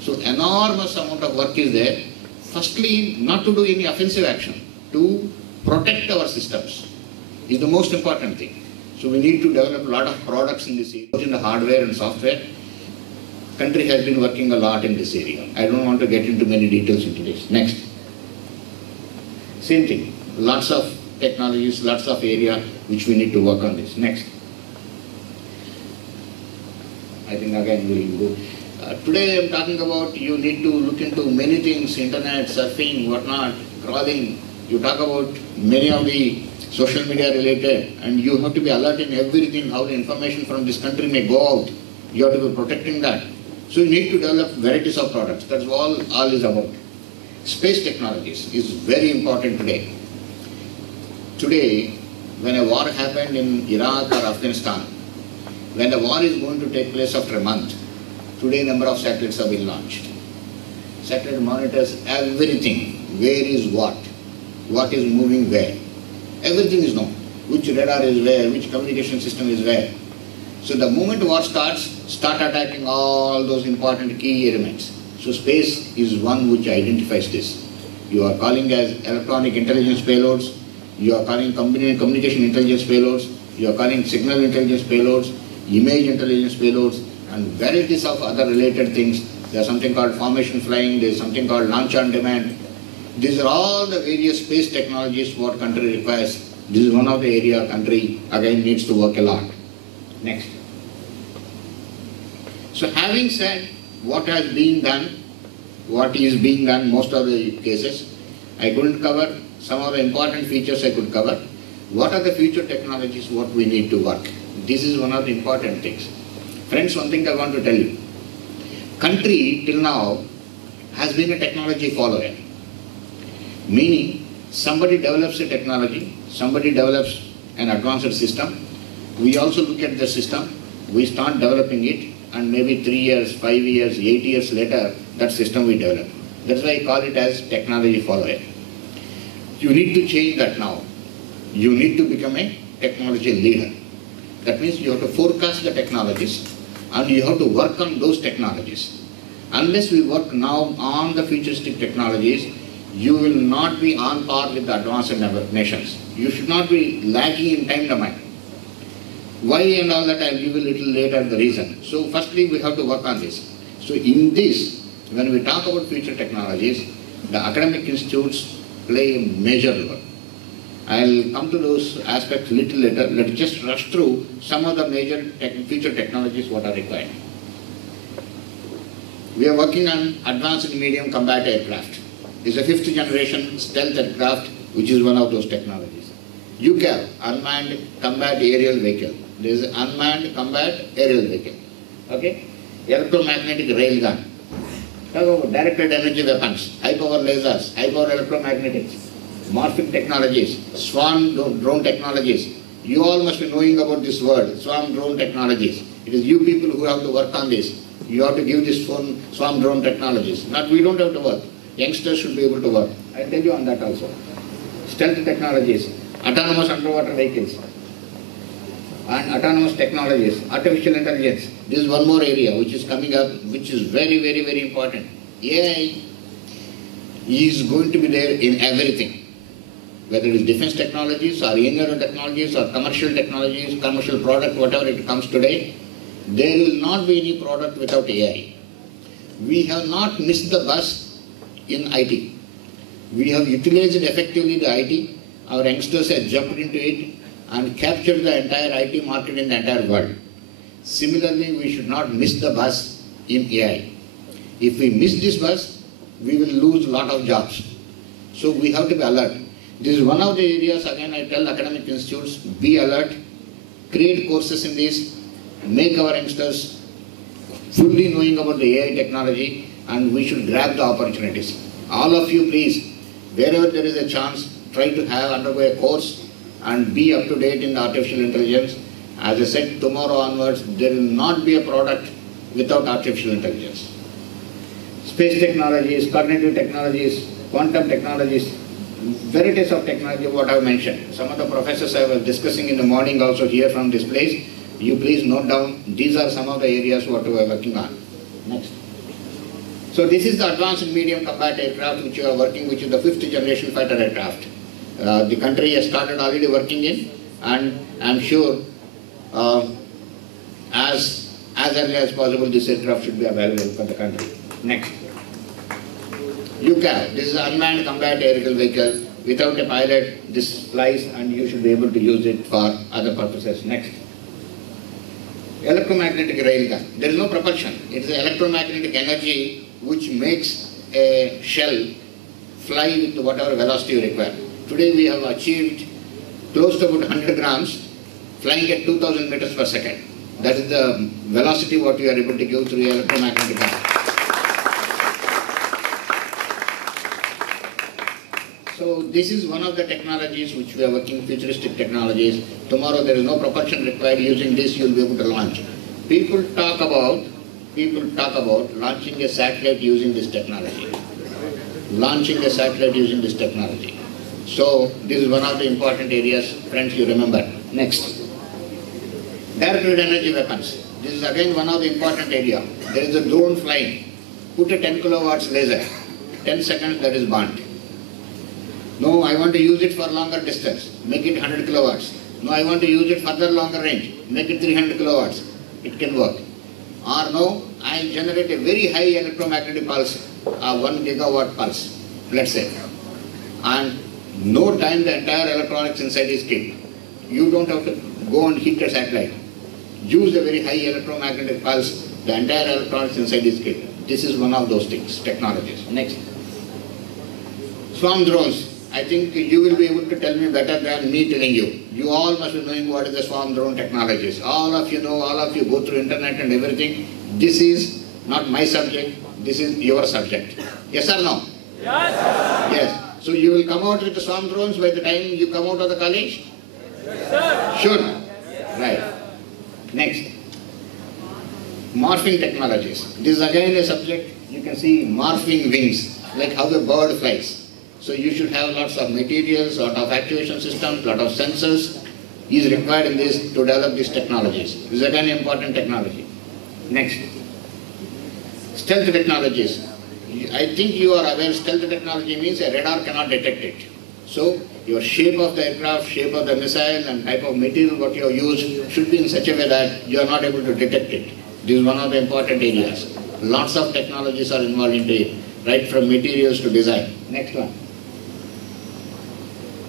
So enormous amount of work is there. Firstly, not to do any offensive action, to protect our systems is the most important thing. So we need to develop a lot of products in this area, both in the hardware and software. Country has been working a lot in this area. I don't want to get into many details into this. Next. Same thing. Lots of technologies, lots of area which we need to work on this. Next. I think again we will go. Today I am talking about you need to look into many things, internet, surfing, whatnot, crawling. You talk about many of the social media related and you have to be alert in everything, how the information from this country may go out. You have to be protecting that. So you need to develop varieties of products. That's all is about. Space technologies is very important today. Today, when a war happened in Iraq or Afghanistan, when the war is going to take place after a month, today number of satellites have been launched. Satellite monitors everything. Where is what is moving where. Everything is known. Which radar is where, which communication system is where. So the moment war starts, start attacking all those important key elements. So space is one which identifies this. You are calling as electronic intelligence payloads, you are calling communication intelligence payloads, you are calling signal intelligence payloads, image intelligence payloads, and varieties of other related things. There is something called formation flying, there is something called launch on demand. These are all the various space technologies what country requires. This is one of the area country again needs to work a lot. Next. So having said what has been done, what is being done most of the cases, I couldn't cover. Some of the important features I could cover. What are the future technologies what we need to work? This is one of the important things. Friends, one thing I want to tell you. Country till now has been a technology follower. Meaning somebody develops a technology, somebody develops an advanced system. We also look at the system, we start developing it, and maybe 3 years, 5 years, 8 years later, that system we develop. That's why I call it as technology follower. You need to change that now. You need to become a technology leader. That means you have to forecast the technologies and you have to work on those technologies. Unless we work now on the futuristic technologies, you will not be on par with the advanced nations. You should not be lagging in time domain. Why and all that I will give you a little later the reason. So firstly we have to work on this. So in this, when we talk about future technologies, the academic institutes play a major role. I'll come to those aspects a little later. Let's just rush through some of the major future technologies what are required. We are working on advanced medium combat aircraft. It's a 5th generation stealth aircraft, which is one of those technologies. UCAV, unmanned combat aerial vehicle. There is unmanned combat aerial vehicle. Okay? Electromagnetic railgun. Talk about directed energy weapons, high power lasers, high power electromagnetics, morphing technologies, swarm drone technologies. You all must be knowing about this word, swarm drone technologies. It is you people who have to work on this. You have to give this swarm drone technologies. Not we don't have to work. Youngsters should be able to work. I'll tell you on that also. Stealth technologies, autonomous underwater vehicles, and autonomous technologies, artificial intelligence. This is one more area which is coming up, which is very, very, very important. AI is going to be there in everything, whether it is defense technologies or engineering technologies or commercial technologies, commercial product, whatever it comes today. There will not be any product without AI. We have not missed the bus in IT. We have utilized effectively the IT. Our youngsters have jumped into it and captured the entire IT market in the entire world. Similarly, we should not miss the bus in AI. If we miss this bus, we will lose a lot of jobs. So we have to be alert. This is one of the areas, again I tell academic institutes, be alert, create courses in this, make our youngsters fully knowing about the AI technology, and we should grab the opportunities. All of you please, wherever there is a chance, try to undergo a course and be up to date in the artificial intelligence. As I said, tomorrow onwards, there will not be a product without artificial intelligence. Space technologies, cognitive technologies, quantum technologies, varieties of technology, what I have mentioned. Some of the professors I was discussing in the morning also here from this place. You please note down, these are some of the areas what we are working on. Next. So this is the advanced medium combat aircraft which we are working, which is the 5th generation fighter aircraft. The country has started already working in, and I am sure as early as possible this aircraft should be available for the country. Next. UCAV, this is unmanned combat aerial vehicle. Without a pilot, this flies and you should be able to use it for other purposes. Next. Electromagnetic railgun. There is no propulsion. It is electromagnetic energy which makes a shell fly with whatever velocity you require. Today we have achieved close to about 100 grams flying at 2000 meters per second. That is the velocity what we are able to give through electromagnetic energy. So this is one of the technologies which we are working, futuristic technologies. Tomorrow there is no propulsion required. Using this you will be able to launch. People talk about launching a satellite using this technology. Launching a satellite using this technology. So this is one of the important areas, friends, you remember. Next. Directed energy weapons. This is again one of the important area. There is a drone flying. Put a 10 kilowatts laser. 10 seconds that is burnt. No, I want to use it for longer distance. Make it 100 kilowatts. No, I want to use it further longer range. Make it 300 kilowatts. It can work. Or no, I generate a very high electromagnetic pulse, 1 gigawatt pulse, let's say. And no time the entire electronics inside is killed. You don't have to go and hit a satellite. Use a very high electromagnetic pulse, the entire electronics inside is killed. This is one of those things, technologies. Next. Swarm drones. I think you will be able to tell me better than me telling you. You all must be knowing what is the swarm drone technologies. All of you know, all of you go through internet and everything. This is not my subject, this is your subject. Yes or no? Yes. Yes. So you will come out with the swarm drones by the time you come out of the college? Yes, sir. Sure. Right. Next. Morphing technologies. This is again a subject, you can see morphing wings, like how a bird flies. So you should have lots of materials, lot of actuation systems, lot of sensors is required in this to develop these technologies. This is again important technology. Next. Stealth technologies. I think you are aware stealth technology means a radar cannot detect it. So your shape of the aircraft, shape of the missile and type of material what you have used should be in such a way that you are not able to detect it. This is one of the important areas. Lots of technologies are involved into it, right from materials to design. Next one.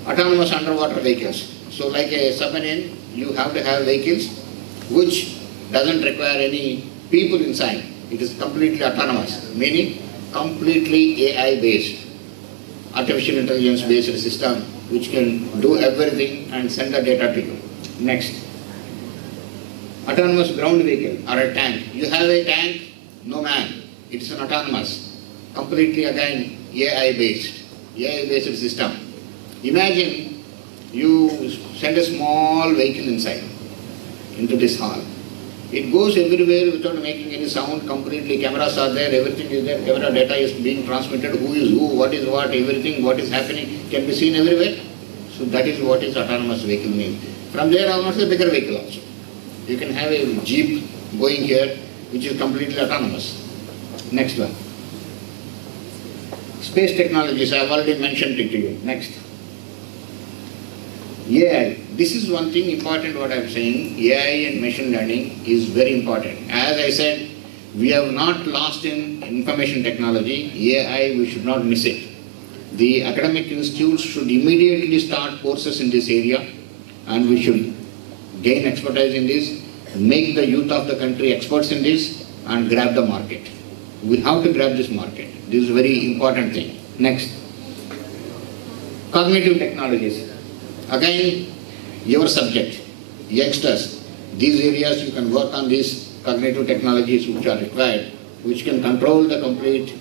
Autonomous underwater vehicles. So like a submarine, you have to have vehicles which doesn't require any people inside. It is completely autonomous, meaning completely AI based, artificial intelligence based system which can do everything and send the data to you. Next, autonomous ground vehicle or a tank. You have a tank, no man. It's an autonomous, completely again AI based system. Imagine you send a small vehicle inside into this hall. It goes everywhere without making any sound, completely cameras are there, everything is there, camera data is being transmitted, who is who, what is what, everything, what is happening can be seen everywhere. So that is what is autonomous vehicle means. From there onwards a bigger vehicle also. You can have a jeep going here which is completely autonomous. Next one. Space technologies, I have already mentioned it to you. Next. AI. This is one thing important what I am saying. AI and machine learning is very important. As I said, we have not lost in information technology. AI, we should not miss it. The academic institutes should immediately start courses in this area, and we should gain expertise in this, make the youth of the country experts in this, and grab the market. We have to grab this market. This is a very important thing. Next. Cognitive technologies. Again, your subject, youngsters, these areas you can work on these cognitive technologies which are required, which can control the complete,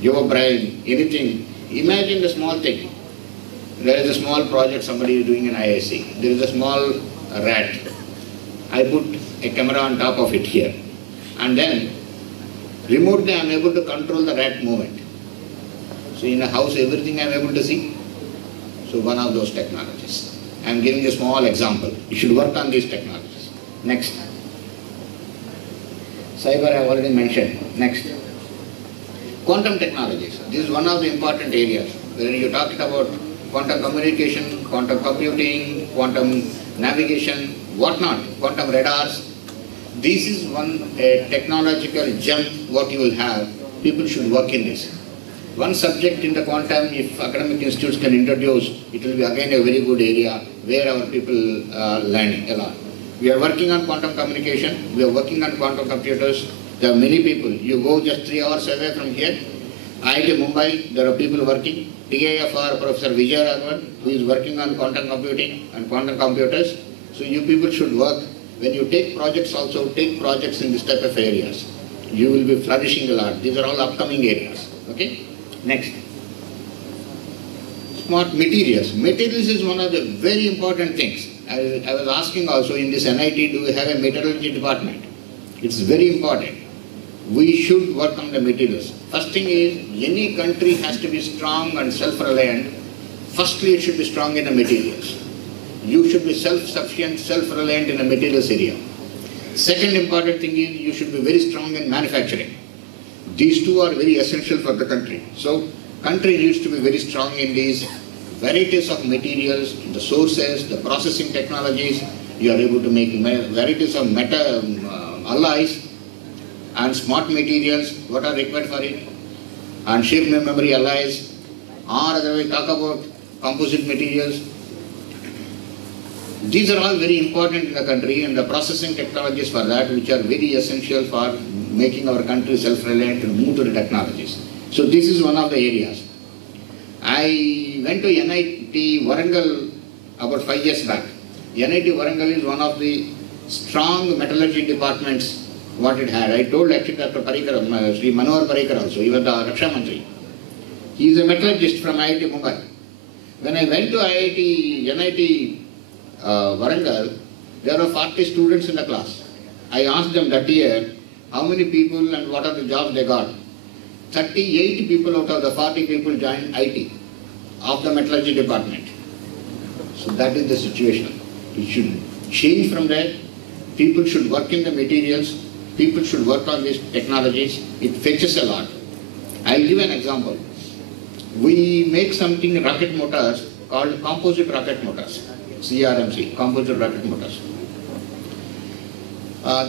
your brain, anything. Imagine the small thing. There is a small project somebody is doing in IISc. There is a small rat. I put a camera on top of it here. And then remotely I am able to control the rat movement. So in a house everything I am able to see. So one of those technologies. I am giving a small example. You should work on these technologies. Next. Cyber I have already mentioned. Next. Quantum technologies. This is one of the important areas. Where you talked about quantum communication, quantum computing, quantum navigation, whatnot, quantum radars. This is one technological jump what you will have. People should work in this. One subject in the quantum, if academic institutes can introduce, it will be again a very good area where our people are learning a lot. We are working on quantum communication, we are working on quantum computers. There are many people. You go just 3 hours away from here, IIT Mumbai, there are people working. TIFR, Professor Vijay Raghavan, who is working on quantum computing and quantum computers. So you people should work. When you take projects also, take projects in this type of areas. You will be flourishing a lot. These are all upcoming areas. Okay? Next. Smart materials. Materials is one of the very important things. I was asking also in this NIT, do we have a metallurgy department? It's very important. We should work on the materials. First thing is, any country has to be strong and self-reliant. Firstly, it should be strong in the materials. You should be self-sufficient, self-reliant in the materials area. Second important thing is, you should be very strong in manufacturing. These two are very essential for the country. So, country needs to be very strong in these varieties of materials, the sources, the processing technologies. You are able to make varieties of alloys and smart materials, what are required for it, and shape memory alloys, or otherwise talk about composite materials. These are all very important in the country, and the processing technologies for that, which are very essential for making our country self-reliant and move to the technologies. So this is one of the areas. I went to NIT Warangal about 5 years back. NIT Warangal is one of the strong metallurgy departments what it had. I told actually Dr. Parikar, Sri Manohar Parikar also, he was the Raksha Mantri. He is a metallurgist from IIT Mumbai. When I went to NIT Warangal, there were 40 students in the class. I asked them that year, how many people and what are the jobs they got. 38 people out of the 40 people joined IT of the metallurgy department. So that is the situation. It should change from there. People should work in the materials. People should work on these technologies. It fetches a lot. I'll give an example. We make something in rocket motors called composite rocket motors. CRMC, composite rocket motors.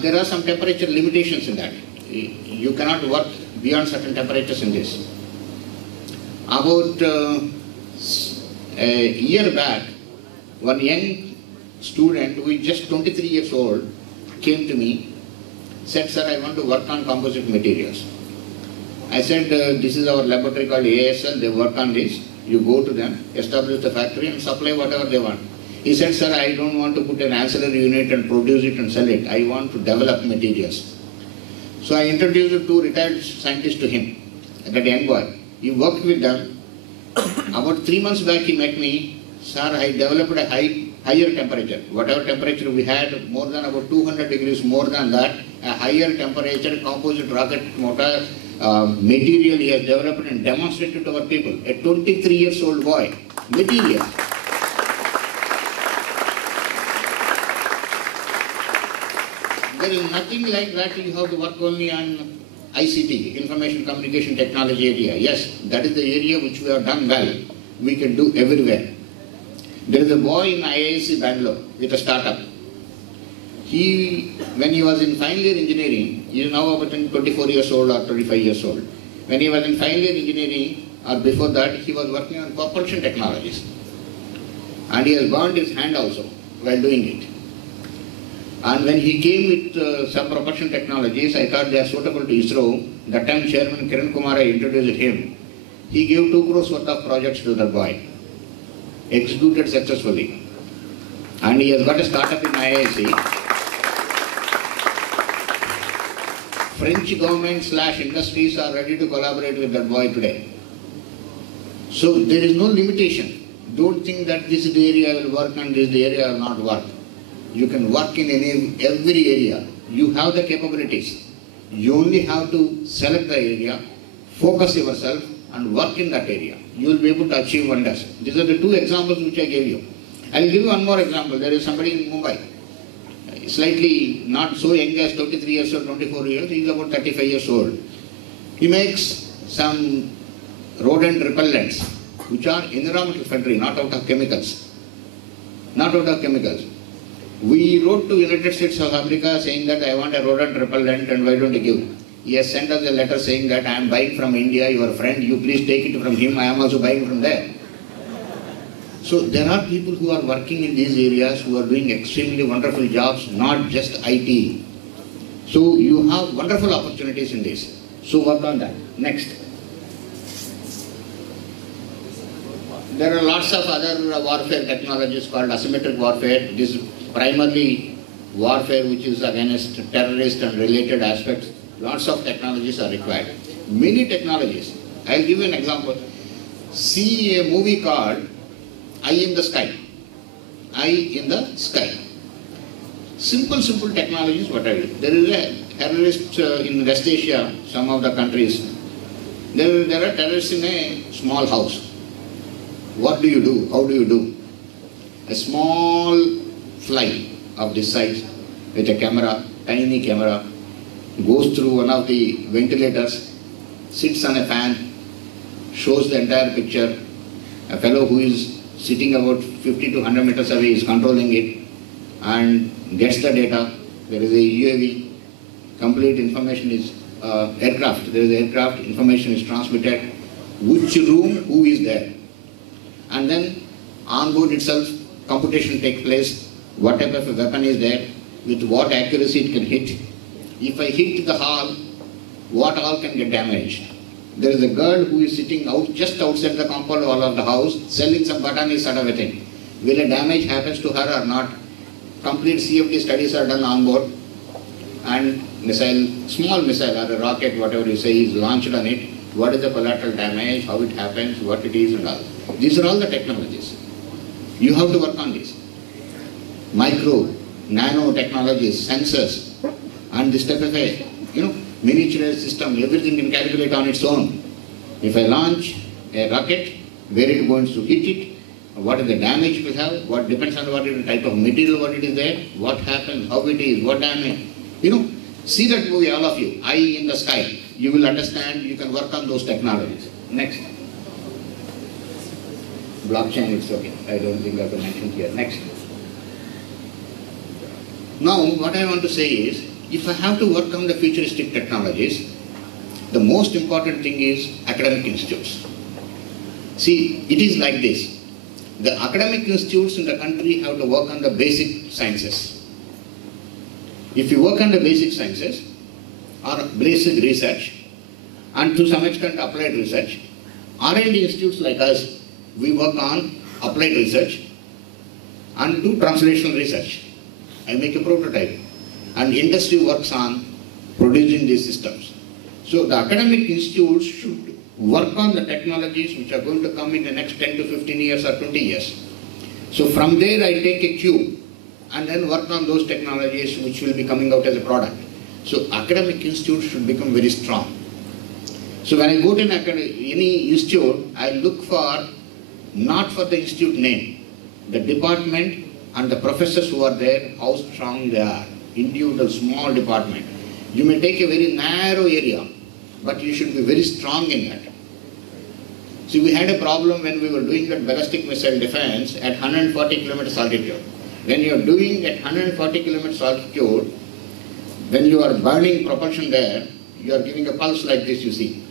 There are some temperature limitations in that. You cannot work beyond certain temperatures in this. About a year back, one young student who is just 23 years old came to me, said, sir, I want to work on composite materials. I said, this is our laboratory called ASL, they work on this. You go to them, establish the factory and supply whatever they want. He said, sir, I don't want to put an ancillary unit and produce it and sell it. I want to develop materials. So I introduced 2 retired scientists to him, that young boy. He worked with them. About 3 months back he met me. Sir, I developed a higher temperature. Whatever temperature we had, more than about 200 degrees, more than that, a higher temperature composite rocket motor material he has developed and demonstrated to our people. A 23 years old boy. Material. There is nothing like that. You have to work only on ICT, Information Communication Technology area. Yes, that is the area which we have done well. We can do everywhere. There is a boy in IISc Bangalore with a startup. When he was in final year engineering, he is now about 24 years old or 25 years old. When he was in final year engineering, or before that, he was working on propulsion technologies. And he has burned his hand also while doing it. And when he came with some propulsion technologies, I thought they are suitable to ISRO. That time Chairman Kiran Kumar, I introduced him. He gave 2 crores worth of projects to the boy. Executed successfully. And he has got a startup in IISc. French government / industries are ready to collaborate with that boy today. So there is no limitation. Don't think that this area will work and this area will not work. You can work in every area. You have the capabilities. You only have to select the area, focus yourself and work in that area. You will be able to achieve wonders. These are the 2 examples which I gave you. I will give you one more example. There is somebody in Mumbai, slightly not so young as 23 years or 24 years, he is about 35 years old. He makes some rodent repellents which are environmental friendly, not out of chemicals. Not out of chemicals. We wrote to United States of America saying that I want a rodent repellent and why don't you give? He has sent us a letter saying that I am buying from India, your friend, you please take it from him, I am also buying from there. So there are people who are working in these areas who are doing extremely wonderful jobs, not just IT. So you have wonderful opportunities in this. So work on that. Next. There are lots of other warfare technologies called asymmetric warfare. This is primarily warfare which is against terrorist and related aspects. Lots of technologies are required. Many technologies. I will give you an example. See a movie called Eye in the Sky. Eye in the Sky. Simple technologies, what are it? There is a terrorist in West Asia, some of the countries. There are terrorists in a small house. What do you do? How do you do? A small fly of this size with a camera, tiny camera, goes through one of the ventilators, sits on a fan, shows the entire picture. A fellow who is sitting about 50 to 100 meters away is controlling it and gets the data. There is a UAV, complete information is aircraft. There is aircraft, information is transmitted, which room, who is there. And then on board itself, computation takes place, what type of a weapon is there, with what accuracy it can hit. If I hit the hall, what all can get damaged. There is a girl who is sitting out just outside the compound wall of the house, selling some batanis sort of a thing. Will a damage happens to her or not? Complete CFD studies are done on board, and missile, small missile or a rocket, whatever you say, is launched on it. What is the collateral damage, how it happens, what it is and all. These are all the technologies. You have to work on this. Micro, nano technologies, sensors, and this type of a, miniaturized system, everything can calculate on its own. If I launch a rocket, where it is going to hit it, what is the damage it will have, what depends on what is the type of material, what it is there, what happens, how it is, what damage. See that movie, all of you, Eye in the Sky. You will understand, you can work on those technologies. Next. Blockchain, it's okay. I don't think I have to mention here. Next. Now, what I want to say is, if I have to work on the futuristic technologies, the most important thing is academic institutes. See, it is like this. The academic institutes in the country have to work on the basic sciences. If you work on the basic sciences, or basic research, and to some extent applied research. R&D institutes like us, we work on applied research and do translational research. I make a prototype, and industry works on producing these systems. So the academic institutes should work on the technologies which are going to come in the next 10 to 15 years or 20 years. So from there I take a cue and then work on those technologies which will be coming out as a product. So academic institutes should become very strong. So when I go to any institute, I look for, not for the institute name, the department and the professors who are there, how strong they are. Individual small department. You may take a very narrow area, but you should be very strong in that. See, we had a problem when we were doing that ballistic missile defense at 140 kilometers altitude. When you are doing at 140 kilometers altitude, when you are burning propulsion there, you are giving a pulse like this, you see.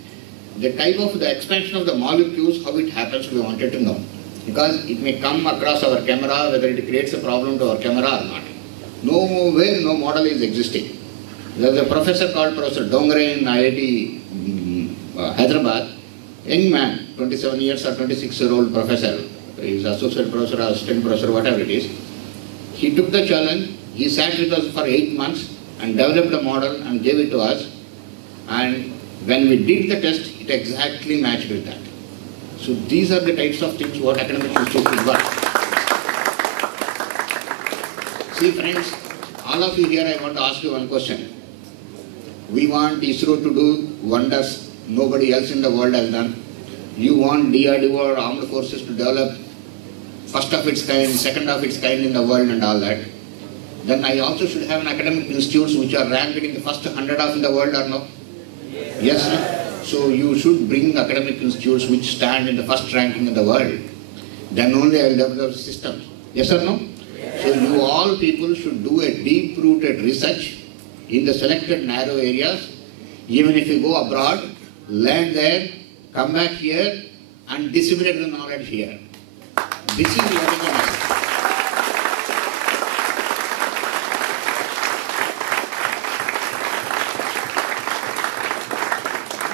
The type of the expansion of the molecules, how it happens, we wanted to know. Because it may come across our camera, whether it creates a problem to our camera or not. Nowhere no model is existing. There is a professor called Professor Dongre in IIT Hyderabad, young man, 27 years or 26-year-old professor. He is associate professor or assistant professor, whatever it is. He took the challenge, he sat with us for 8 months and developed a model and gave it to us. And when we did the test, it exactly matched with that. So these are the types of things what academic institutes will work. See friends, all of you here, I want to ask you one question. We want ISRO to do wonders nobody else in the world has done. You want DRDO or armed forces to develop first of its kind, second of its kind in the world and all that. Then I also should have an academic institutes which are ranked in the first 100 of in the world or no? Yes, sir? So you should bring academic institutes which stand in the first ranking in the world. Then only I will develop systems. Yes or no? So you all people should do a deep-rooted research in the selected narrow areas. Even if you go abroad, learn there, come back here and disseminate the knowledge here. This is what is the message.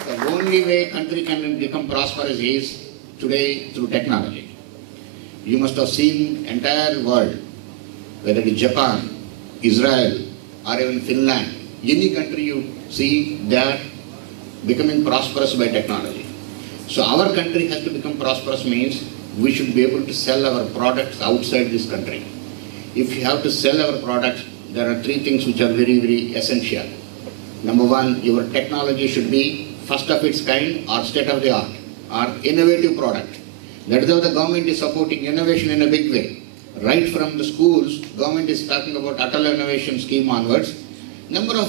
The only way country can become prosperous is today through technology. You must have seen entire world, whether it is Japan, Israel, or even Finland, any country you see, they are becoming prosperous by technology. So our country has to become prosperous means we should be able to sell our products outside this country. If you have to sell our products, there are 3 things which are very, very essential. Number 1, your technology should be first of its kind or state of the art or innovative product. That is how the government is supporting innovation in a big way. Right from the schools, government is talking about Atal Innovation Scheme onwards. Number of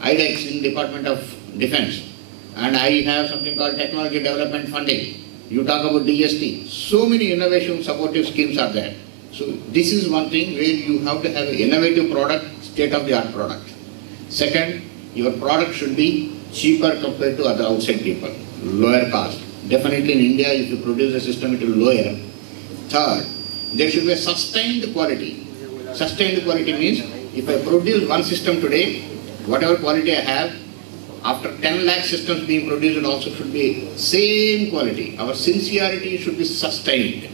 IDEX in Department of Defense. And I have something called Technology Development Funding. You talk about DST. So many innovation supportive schemes are there. So this is one thing where you have to have an innovative product, state-of-the-art product. Second, your product should be cheaper compared to other outside people. Lower cost. Definitely in India, if you produce a system, it will lower. Third, there should be a sustained quality. Sustained quality means if I produce one system today, whatever quality I have, after 10 lakh systems being produced also should be same quality. Our sincerity should be sustained.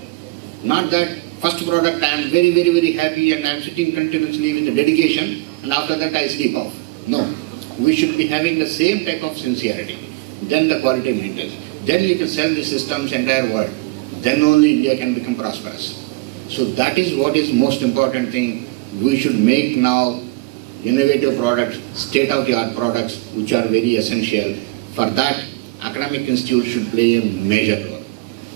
Not that first product I am very, very, very happy and I am sitting continuously with the dedication and after that I sleep off. No. We should be having the same type of sincerity. Then the quality maintains. Then you can sell the systems entire world. Then only India can become prosperous. So that is what is most important thing. We should make now innovative products, state-of-the-art products which are very essential. For that, academic institutes should play a major role.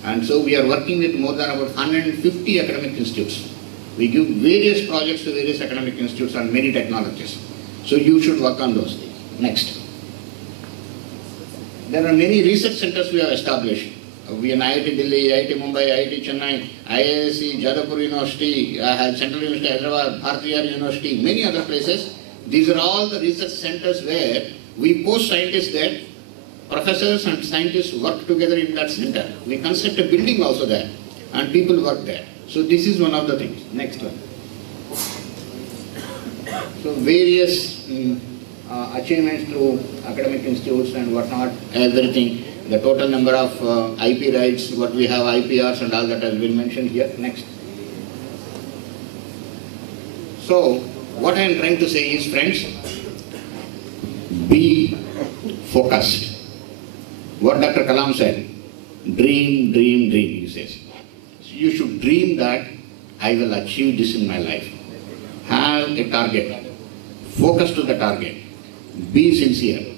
And so we are working with more than about 150 academic institutes. We give various projects to various academic institutes on many technologies. So you should work on those things. Next. There are many research centers we have established. We in IIT Delhi, IIT Mumbai, IIT Chennai, IISc, Jadavpur University, Central University, Hyderabad, Bharatiya University, many other places. These are all the research centers where we post scientists there. Professors and scientists work together in that center. We construct a building also there and people work there. So this is one of the things. Next one. So various achievements through academic institutes and whatnot, everything, the total number of IP rights, what we have, IPRs and all that has been mentioned here. Next. So, what I am trying to say is, friends, be focused. What Dr. Kalam said, dream, dream, dream, he says. So you should dream that I will achieve this in my life. Have a target. Focus to the target. Be sincere.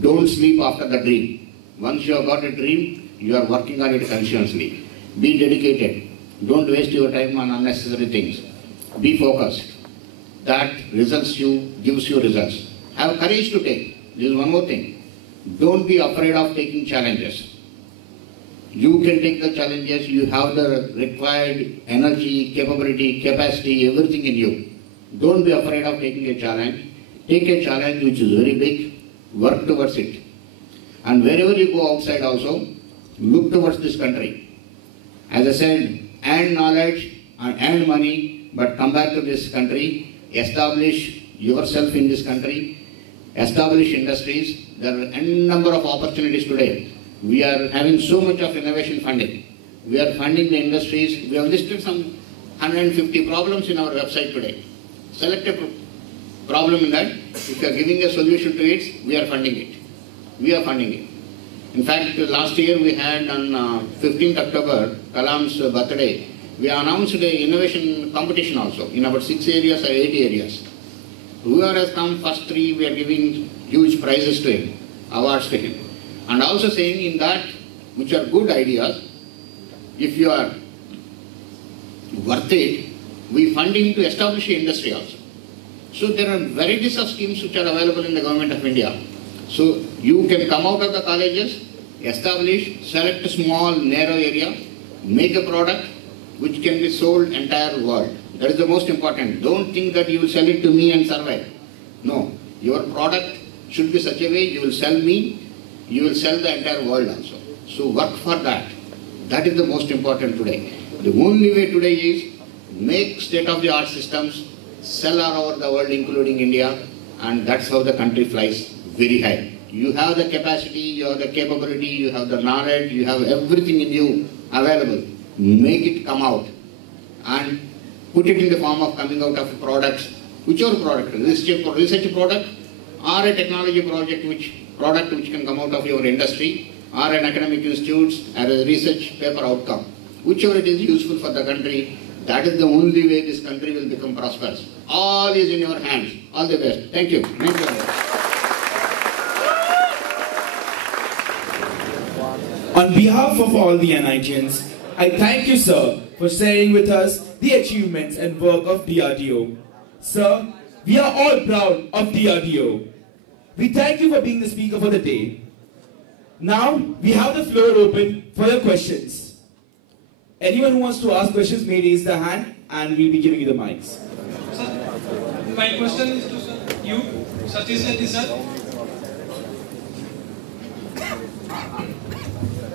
Don't sleep after the dream. Once you have got a dream, you are working on it consciously. Be dedicated. Don't waste your time on unnecessary things. Be focused. That gives you results. Have courage to take. This is one more thing. Don't be afraid of taking challenges. You can take the challenges. You have the required energy, capability, capacity, everything in you. Don't be afraid of taking a challenge. Take a challenge which is very big. Work towards it. And wherever you go outside also, look towards this country. As I said, earn knowledge and earn money, but come back to this country, establish yourself in this country, establish industries. There are a number of opportunities today. We are having so much of innovation funding. We are funding the industries. We have listed some 150 problems in our website today. Select a problem in that. If you are giving a solution to it, we are funding it. We are funding it. In fact, last year we had on 15th October, Kalam's birthday, we announced an innovation competition also in about 6 areas or 8 areas. Whoever has come first 3, we are giving huge prizes to him, awards to him. And also saying in that, which are good ideas, if you are worth it, we fund him to establish an industry also. So there are varieties of schemes which are available in the Government of India. So you can come out of the colleges, establish, select a small, narrow area, make a product which can be sold entire world. That is the most important. Don't think that you will sell it to me and survive. No. Your product should be such a way you will sell me, you will sell the entire world also. So work for that. That is the most important today. The only way today is make state-of-the-art systems, sell all over the world including India, and that's how the country flies very high. You have the capacity, you have the capability, you have the knowledge, you have everything in you available. Make it come out and put it in the form of coming out of products, whichever product, research product or a technology project which can come out of your industry or an academic institute or a research paper outcome. Whichever it is useful for the country, that is the only way this country will become prosperous. All is in your hands. All the best. Thank you. Thank you. On behalf of all the NITians, I thank you, sir, for sharing with us the achievements and work of DRDO. Sir, we are all proud of DRDO. We thank you for being the speaker for the day. Now, we have the floor open for your questions. Anyone who wants to ask questions may raise their hand and we'll be giving you the mics. Sir, my question is to you, Satish Reddy sir.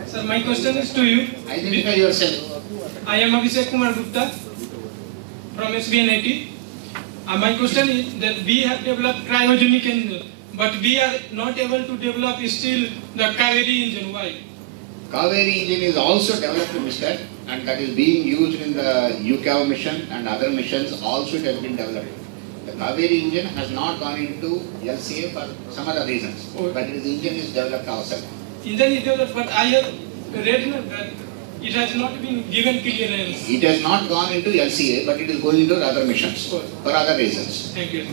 Sir, my question is to you. Identify yourself. I am Abhishek Kumar Gupta from SBNIT. My question is that we have developed cryogenic engine, but we are not able to develop still the Kaveri engine. Why? Kaveri engine is also developed, Mr. and that is being used in the UCAV mission and other missions. Also, it has been developed. The Kaveri engine has not gone into LCA for some other reasons, but the engine is developed ourselves. Engine is developed, but I have read that it has not been given clearance. It has not gone into LCA, but it is going into other missions for other reasons. Thank you.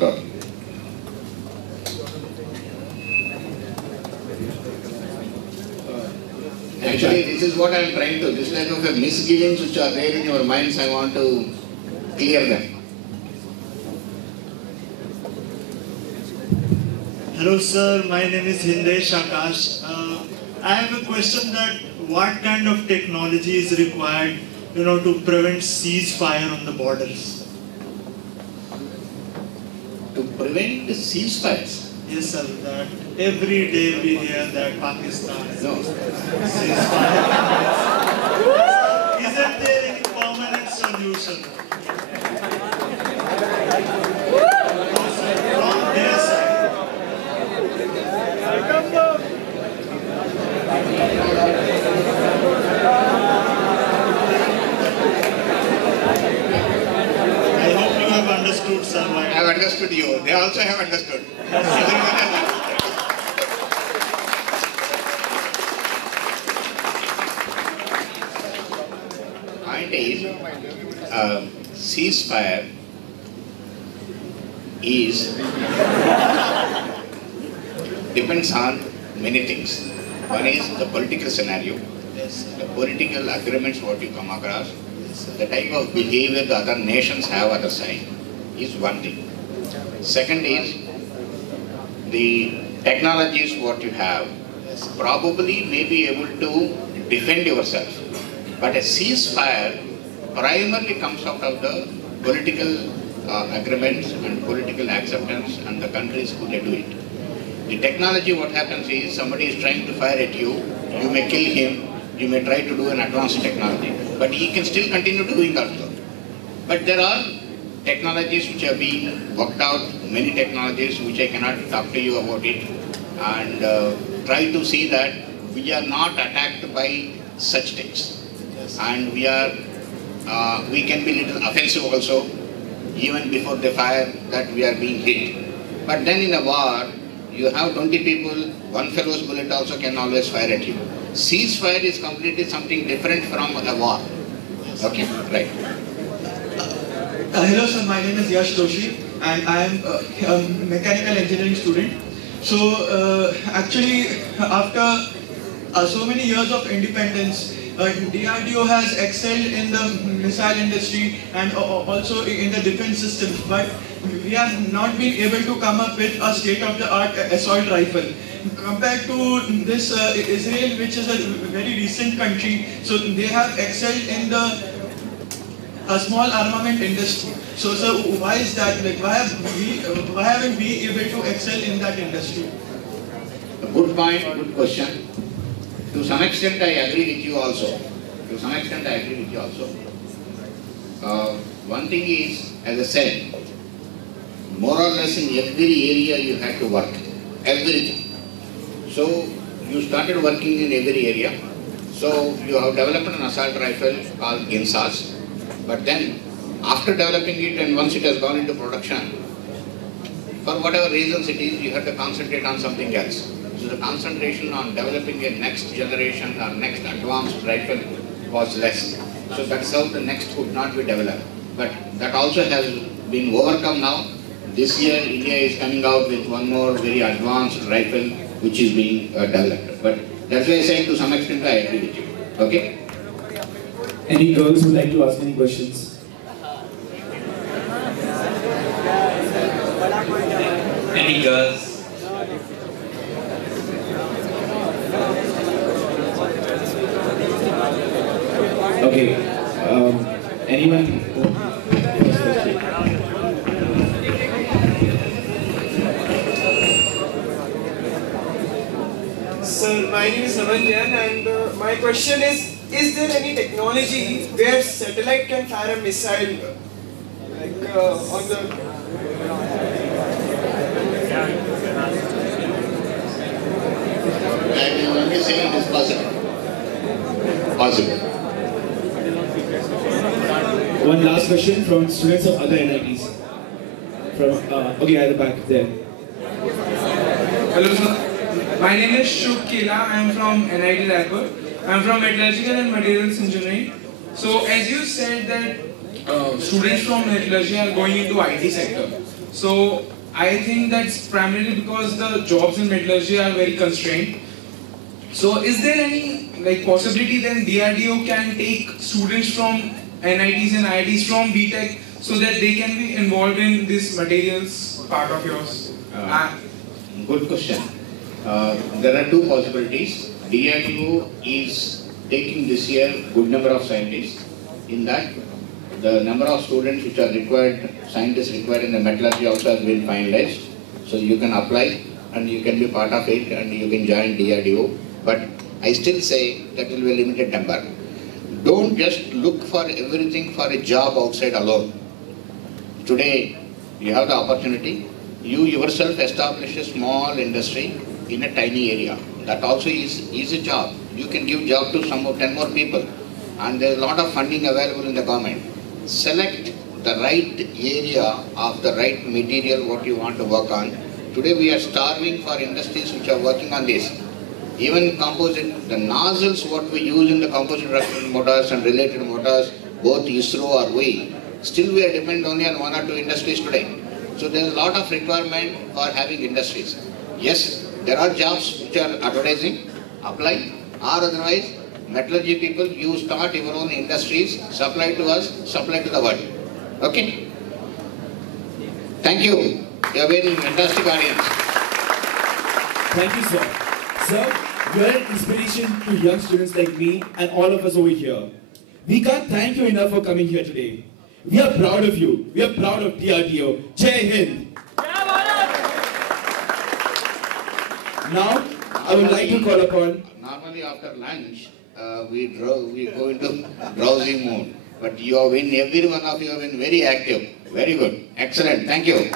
Actually, this is what I am trying to, this type of misgivings which are there in your minds, I want to clear them. Hello sir, my name is Hindesh Akash. I have a question that what kind of technology is required, to prevent ceasefire on the borders? To prevent the ceasefires? Yes sir, that every day we hear that Pakistan No. ceasefire. Isn't there any permanent solution? From their side. also have understood. Everyone has understood. Point is, ceasefire depends on many things. One is the political scenario, the political agreements what you come across, the type of behavior the other nations have other side is one thing. Second is the technologies what you have probably may be able to defend yourself. But a ceasefire primarily comes out of the political agreements and political acceptance and the countries who they do it. The technology, what happens is somebody is trying to fire at you, you may kill him, you may try to do an advanced technology, but he can still continue doing that. But there are technologies which have been worked out, many technologies which I cannot talk to you about it, and try to see that we are not attacked by such things. And we can be little offensive also, even before they fire that we are being hit. But then in a war, you have 20 people, one fellow's bullet also can always fire at you. Ceasefire is completely something different from a war. Okay, right. Hello sir, my name is Yash Doshi and I am a mechanical engineering student. So actually after so many years of independence, DRDO has excelled in the missile industry and also in the defense system, but we have not been able to come up with a state-of-the-art assault rifle. Compared to this Israel, which is a very recent country, so they have excelled in the small armament industry. So sir, why is that? Like, why haven't we able to excel in that industry? A good point, good question. To some extent, I agree with you also. One thing is, as I said, more or less in every area you had to work. Everything. So, you started working in every area. So, you have developed an assault rifle called GINSAS. But then, after developing it and once it has gone into production, for whatever reasons it is, you have to concentrate on something else. So the concentration on developing a next generation or next advanced rifle was less. So that's how the next could not be developed. But that also has been overcome now. This year India is coming out with one more very advanced rifle which is being developed. But that's why I said to some extent I agree with you. Okay? Any girls who would like to ask any questions? Any girls? Okay. Anyone? Sir, my name is Naman Jain and my question is there any technology where satellite can fire a missile like on the... I will only say it is possible. One last question from students of other NITs. Okay, at the back there. Hello sir, my name is Shubh Kela. I am from NIT Raipur. I am from Metallurgical and Materials Engineering. So as you said that students from metallurgy are going into IT sector. So I think that's primarily because the jobs in metallurgy are very constrained. So is there any possibility then DRDO can take students from NITs and IITs from BTech so that they can be involved in this materials part of yours? Good question. There are two possibilities. DRDO is taking this year good number of scientists. In that, the number of students which are required, scientists required in the metallurgy also has been finalized. So you can apply and you can be part of it and you can join DRDO. But I still say that will be a limited number. Don't just look for everything for a job outside alone. Today, you have the opportunity. You yourself establish a small industry in a tiny area. That also is a job. You can give job to 10 more people. And there is a lot of funding available in the government. Select the right area of the right material what you want to work on. Today we are starving for industries which are working on this. Even composite, the nozzles what we use in the composite reference motors and related motors, both ISRO or we, still we are dependent only on 1 or 2 industries today. So there is a lot of requirement for having industries. Yes, there are jobs which are advertising, apply, or otherwise metallurgy people, you start your own industries, supply to us, supply to the world. Okay? Thank you. You are very fantastic audience. Thank you, sir. Sir, you are an inspiration to young students like me and all of us over here. We can't thank you enough for coming here today. We are proud of you. We are proud of DRDO. Jai Hind. Now, I would like to call upon... Normally after lunch, we go into drowsy mode. But you have been, every one of you have been very active. Very good. Excellent. Thank you.